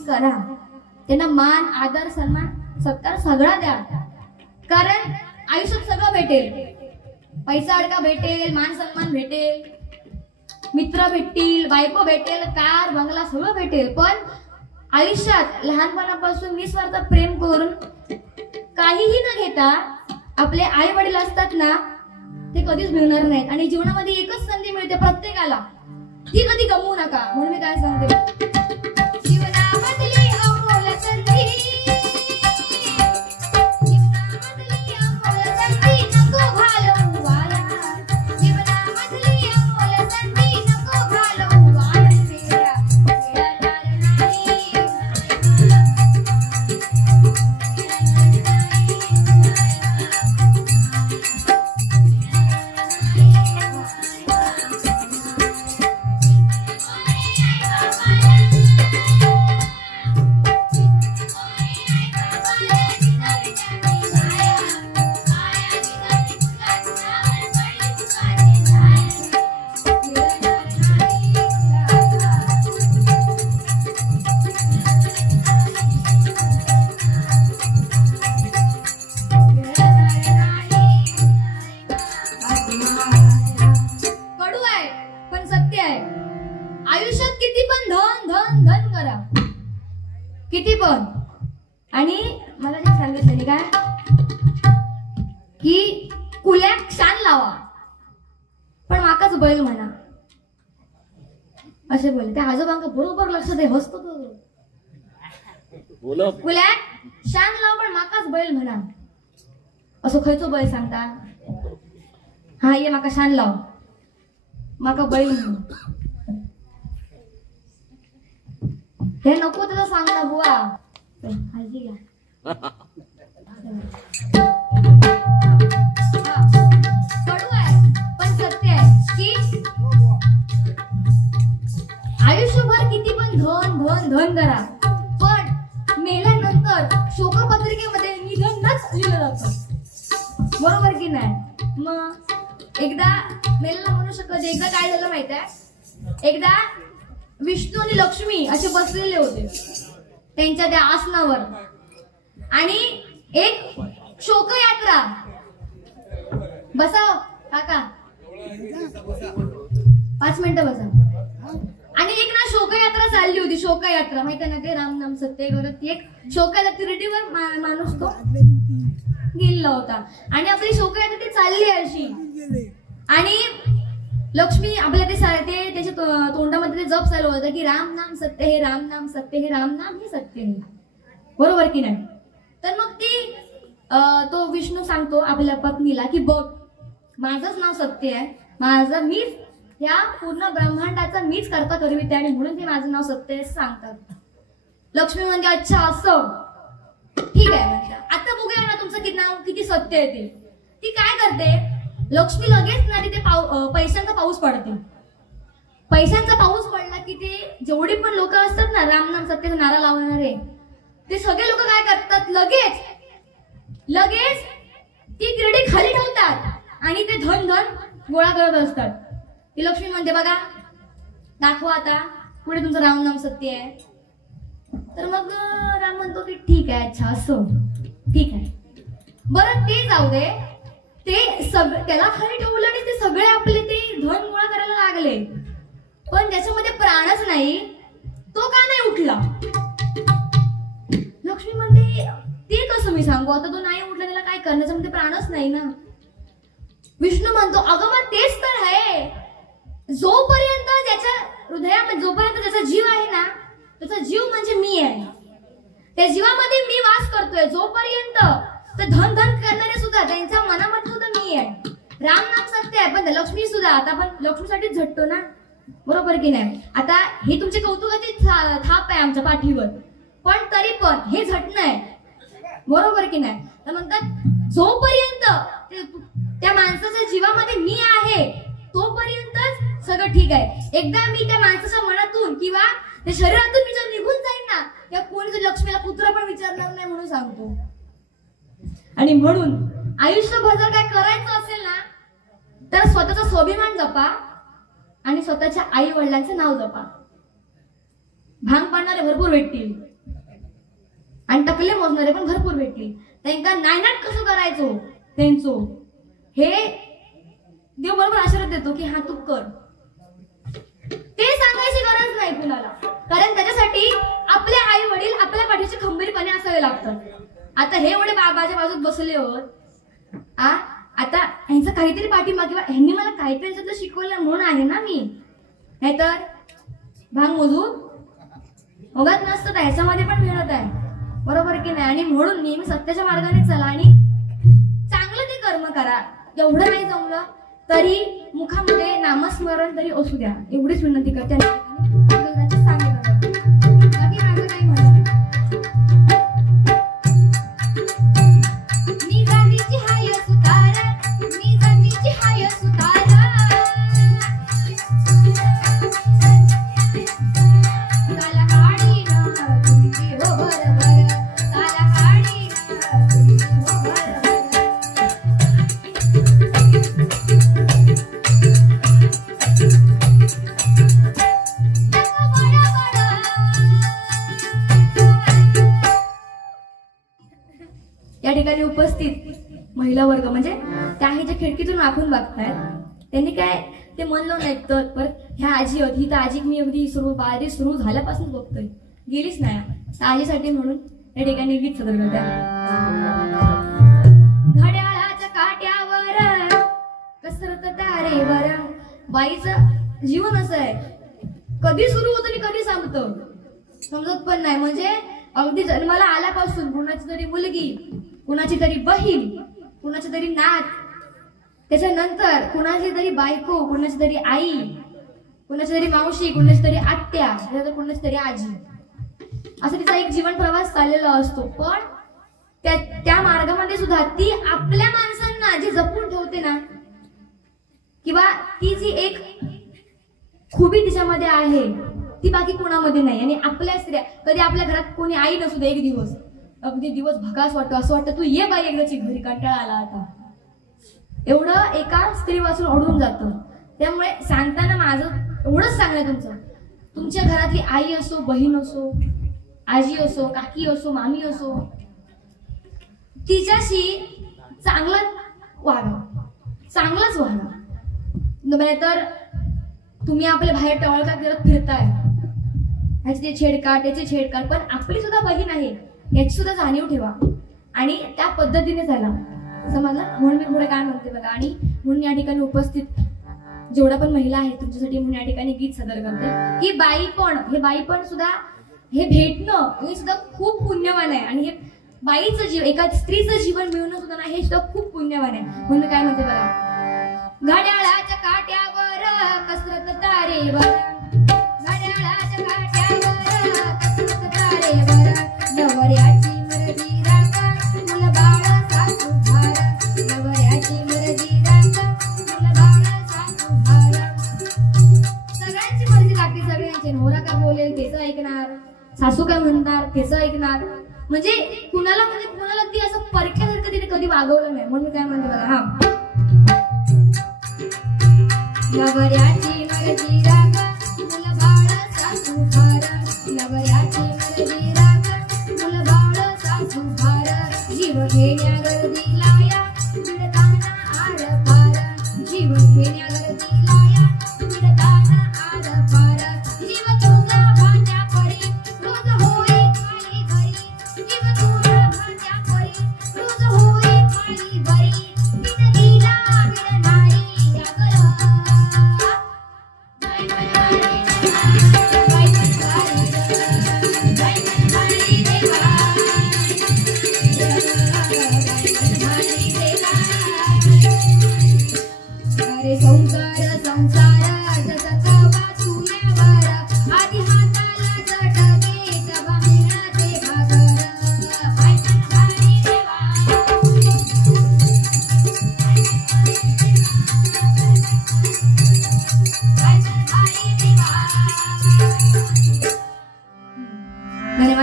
करा, त्यांना मान आदर सन्मान सत्कार सगळा द्या. कारण आयुष्यात सगळं भेटेल, पैसा अडका भेटेल, मान सन्मान भेटेल, मित्र भेटतील, बायको भेटेल, कार बंगला सगळं भेटेल, पण आयुष्यात लहानपणापासून निस्वार्थ प्रेम करून काहीही न घेता आपले आई वडील असतात ना ते कधीच मिळणार नाहीत. आणि जीवनामध्ये एकच संधी मिळते प्रत्येकाला, ती कधी गमवू नका. म्हणून मी काय सांगते, जीवनामधली अमोल संधी, जीवनामधली अमोल संधी नको घालवू वाया, जीवनामधली अमोल संधी नको घालवू वाया. मिळणार नाही आई बाबा आहे. आयुष्यात किती पण धन धन धन करा, किती पण. आणि मला जे सांगितलं काय की कुल्याक शान लावा पण माकाच बैल म्हणा असे बोलले. त्या आजोबांका बरोबर लक्षात आहे. हसतो तो कुल्याक शान लाव पण माकाच बैल म्हणा. असं खयचो बैल सांगता. हा ये माका शान लाव, माका बैल म्हणून. हे नको त्याचं सांग ना बुवा. हळदी घ्या. कडू आहे पण सत्य आहे की आयुष्यभर किती पण धन धन धन करा पण मेल्यानंतर शोकपत्रिकेमध्ये निधनच लिहिलं जातं. बरोबर की नाही. मग एकदा मेलेला म्हणू शकत. एकदा काय झालं माहित आहे. एकदा विष्णू आणि लक्ष्मी असे बसलेले होते त्यांच्या त्या आसनावर आणि एक शोकयात्रा. बसा काका 5 मिनिटं बसा. आणि एक ना शोकयात्रा चालली होती. शोकयात्रा माहिती आहे ना ते राम नाम सत्य करत एक शोकयात्रा रेडीवर माणूस तो गेलेला होता आणि आपली शोकयात्रा ती चालली अशी. आणि लक्ष्मी आपल्या ते त्याच्या तोंडामध्ये ते जप चालू होतं की राम नाम सत्य हे राम नाम सत्य हे राम नाम हे सत्य हे. बरोबर की नाही. तर मग ती तो विष्णू सांगतो आपल्या पत्नीला की बघ माझंच नाव सत्य आहे, माझं मीच ह्या पूर्ण ब्रह्मांडाचा मीच करता करविते आणि म्हणून ते माझं नाव सत्य आहे सांगतात. लक्ष्मी म्हणते अच्छा असं ठीक आहे म्हणतात. आता बघूया ना तुमचं नाव किती सत्य आहे ते. ती काय करते. लक्ष्मी लगेच ना तिथे पैशांचा पाऊस पडते. पैशांचा पाऊस पडला की ते जेवढे पण लोक असतात ना राम नाम सत्याचा नारा लावणारे ते सगळे लोक काय करतात लगेच ती तिरडी खाली ठेवतात आणि ते धन धन गोळा करत असतात. ती लक्ष्मी म्हणते बघा दाखवा आता पुढे तुमचं राम नाम सत्य आहे. तर मग राम म्हणतो की ठीक आहे अच्छा असं ठीक आहे. बरं ते जाऊ दे. ते त्याला खाली ठेवलं आणि ते सगळे आपले ते धन गोळा करायला लागले पण त्याच्यामध्ये प्राणच नाही. तो का नाही उठला. लक्ष्मी म्हणते ते कसं मी सांगू आता तो नाही उठला त्याला काय करण्याचं म्हणजे प्राणच नाही ना. विष्णू म्हणतो अगं मग तेच तर आहे. जोपर्यंत त्याच्या हृदयामध्ये जोपर्यंत त्याचा जीव आहे ना त्याचा जीव म्हणजे मी आहे. त्या जीवामध्ये मी वास करतोय. जोपर्यंत ते धन धन करणारे सुद्धा त्यांच्या मनामध्ये सुद्धा मी आहे. राम नाम सत्य आहे पण लक्ष्मी सुद्धा. आता आपण लक्ष्मीसाठीच झटतो ना. बरोबर की नाही. आता हे तुमचे कौतुकाची थाप आहे आमच्या पाठीवर पण तरी पण हे झटणं आहे. बरोबर की नाही. तर म्हणतात जोपर्यंत त्या माणसाच्या जीवामध्ये मी आहे तोपर्यंतच सगळं ठीक आहे. एकदा मी त्या माणसाच्या मनातून किंवा त्या शरीरातून मी जर निघून जाईन ना त्या कोणी लक्ष्मीला पुत्र पण विचारणार नाही म्हणून सांगतो. आणि म्हणून आयुष्यभर जर काय करायचं असेल ना तर स्वतःचा स्वाभिमान जपा आणि स्वतःच्या आई वडिलांचं नाव जपा. भांग पाडणारे भरपूर भेटतील आणि टकले मोजणारे पण भरपूर भेटतील. त्यांना नायनाट कसं करायचो त्यांचो हे देव बरोबर आशीर्वाद देतो की हा तू कर. ते सांगायची गरज नाही कुणाला कारण त्याच्यासाठी आपले आई वडील आपल्या पाठीचे खंबीरपणे असावे लागतात. आता हे एवढे बाबाच्या बाजूत बसले होत आता ह्यांचं काहीतरी पाठिंबा किंवा ह्यांनी मला काहीतरी याच्यातलं शिकवलं म्हणून आहे ना मी. नाहीतर भांग मोजून बघत नसतं ह्याच्यामध्ये पण मिळत आहे. बरोबर की नाही. आणि म्हणून नेहमी सत्याच्या मार्गाने चला आणि चांगलं ते कर्म करा. एवढं नाही जमलं तरी मुखामध्ये नामस्मरण तरी असू द्या एवढीच विनंती करते. बाकी माझं काही म्हणणं मी जातीची हाय सुतारा मी जातीची हाय सुतारा साला काढी ना तुमची हो बरोबर साला काढी ना तुमची हो बरोबर. या ठिकाणी उपस्थित महिला वर्ग म्हणजे त्या हे जे खिडकीतून आपण बघतायत त्यांनी काय ते मन लावून ऐकतं. परत ह्या आजी ही तर आजी मी अगदी बारी सुरू झाल्यापासून बघतोय, गेलीच नाही. तर आजीसाठी म्हणून या ठिकाणी गीत सादर करते. घड्याळाच्या काट्यावर कसरत तारेवर. बाईचं जीवन असं आहे, कधी सुरू होतं आणि कधी संपतं समजत पण नाही. म्हणजे अगदी जन्माला आल्यापासून कुणाची तरी मुलगी, कुणाची तरी बहीण, कुणाची तरी नात, त्याच्यानंतर कुणाची तरी बायको, कुणाची तरी आई, कुणाची तरी मावशी, कुणाची तरी आत्या, त्याच्यानंतर कुणाची तरी आजी, असं तिचा एक जीवन प्रवास चाललेला असतो. पण त्या मार्गामध्ये सुद्धा ती आपल्या माणसांना जी जपून ठेवते ना, किंवा ती जी एक खूबी तिच्यामध्ये आहे ती बाकी कोणामध्ये नाही. आणि आपल्या स्त्रिया, कधी आपल्या घरात कोणी आई नसू दे, एक दिवस अगदी दिवस भकास वाटतो, असं वाटतं तू ये बाई एकदाची घरी, कंटाळा आला आता, एवढं एका स्त्री वाचून ओढून जातं. त्यामुळे सांगताना माझं एवढंच सांगणं, तुमच्या घरातली आई असो, बहीण असो, आजी असो, काकी असो, मामी असो, तिच्याशी चांगलंच वागा. तर तुम्ही आपल्या बाहेर टवळका करत फिरताय, ह्याची ते छेडकाट, त्याचे छेडकाट, पण आपली सुद्धा बहीण आहे याची सुद्धा जाणीव ठेवा आणि त्या पद्धतीने झाला समजला. म्हणून मी पुढे काय म्हणते बघा. आणि म्हणून या ठिकाणी उपस्थित जेवढ्या पण महिला आहेत तुमच्यासाठी म्हणून या ठिकाणी गीत सादर करते की बाई पण सुद्धा हे भेटणं हे सुद्धा खूप पुण्यवान आहे. आणि हे बाईचं जीवन, एका स्त्रीचं जीवन मिळवणं सुद्धा ना, हे सुद्धा खूप पुण्यवान आहे. म्हणून काय म्हणते बघा. घड्याळाच्या काट्यावर कसरत तारेवर, घड्याळाच्या काट्यावर कसरत तारेवर, नवऱ्याची मर्जी राखा, मुलं बाळ सासू भार, नवऱ्याची मर्जी राखा, मुलं बाळ सासू भार. सगळ्यांची मर्जी लागते, सगळ्यांची. नवरा का बोलेल त्याचं ऐकणार, सासू काय म्हणणार त्याचं ऐकणार. म्हणजे कुणाला ती असं परक्यासारखं तिने कधी वागवलं नाही. म्हणून काय म्हणते बघा. हा, नवऱ्याची मर्जी राखा, मुलं बाळ सासू भार, नवऱ्याची मर्जी राखा, मुलं बाळ सासू भार. जीव घेण्या गर्दी लाया, विडताना आर पार, जीव घेण्या गर्दी लाया, विडताना आर पार. जीव तुझा भांड्या परी, रोज होई खाली घरी, जीव तुझा भांड्या परी, रोज होई खाली घरी. विडतीला विडणारी धन्यवाद.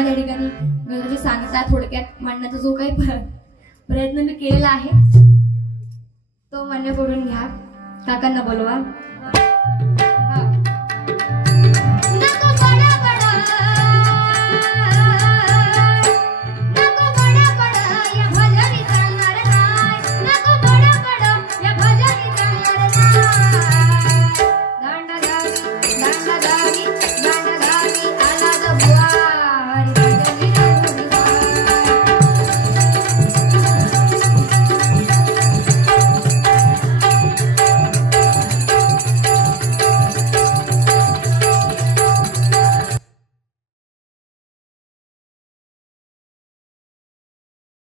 या ठिकाणी गणपती सांगता थोडक्यात मांडण्याचा जो काही प्रयत्न मी केलेला आहे तो मान्य करून घ्या. काकांना बोलवा.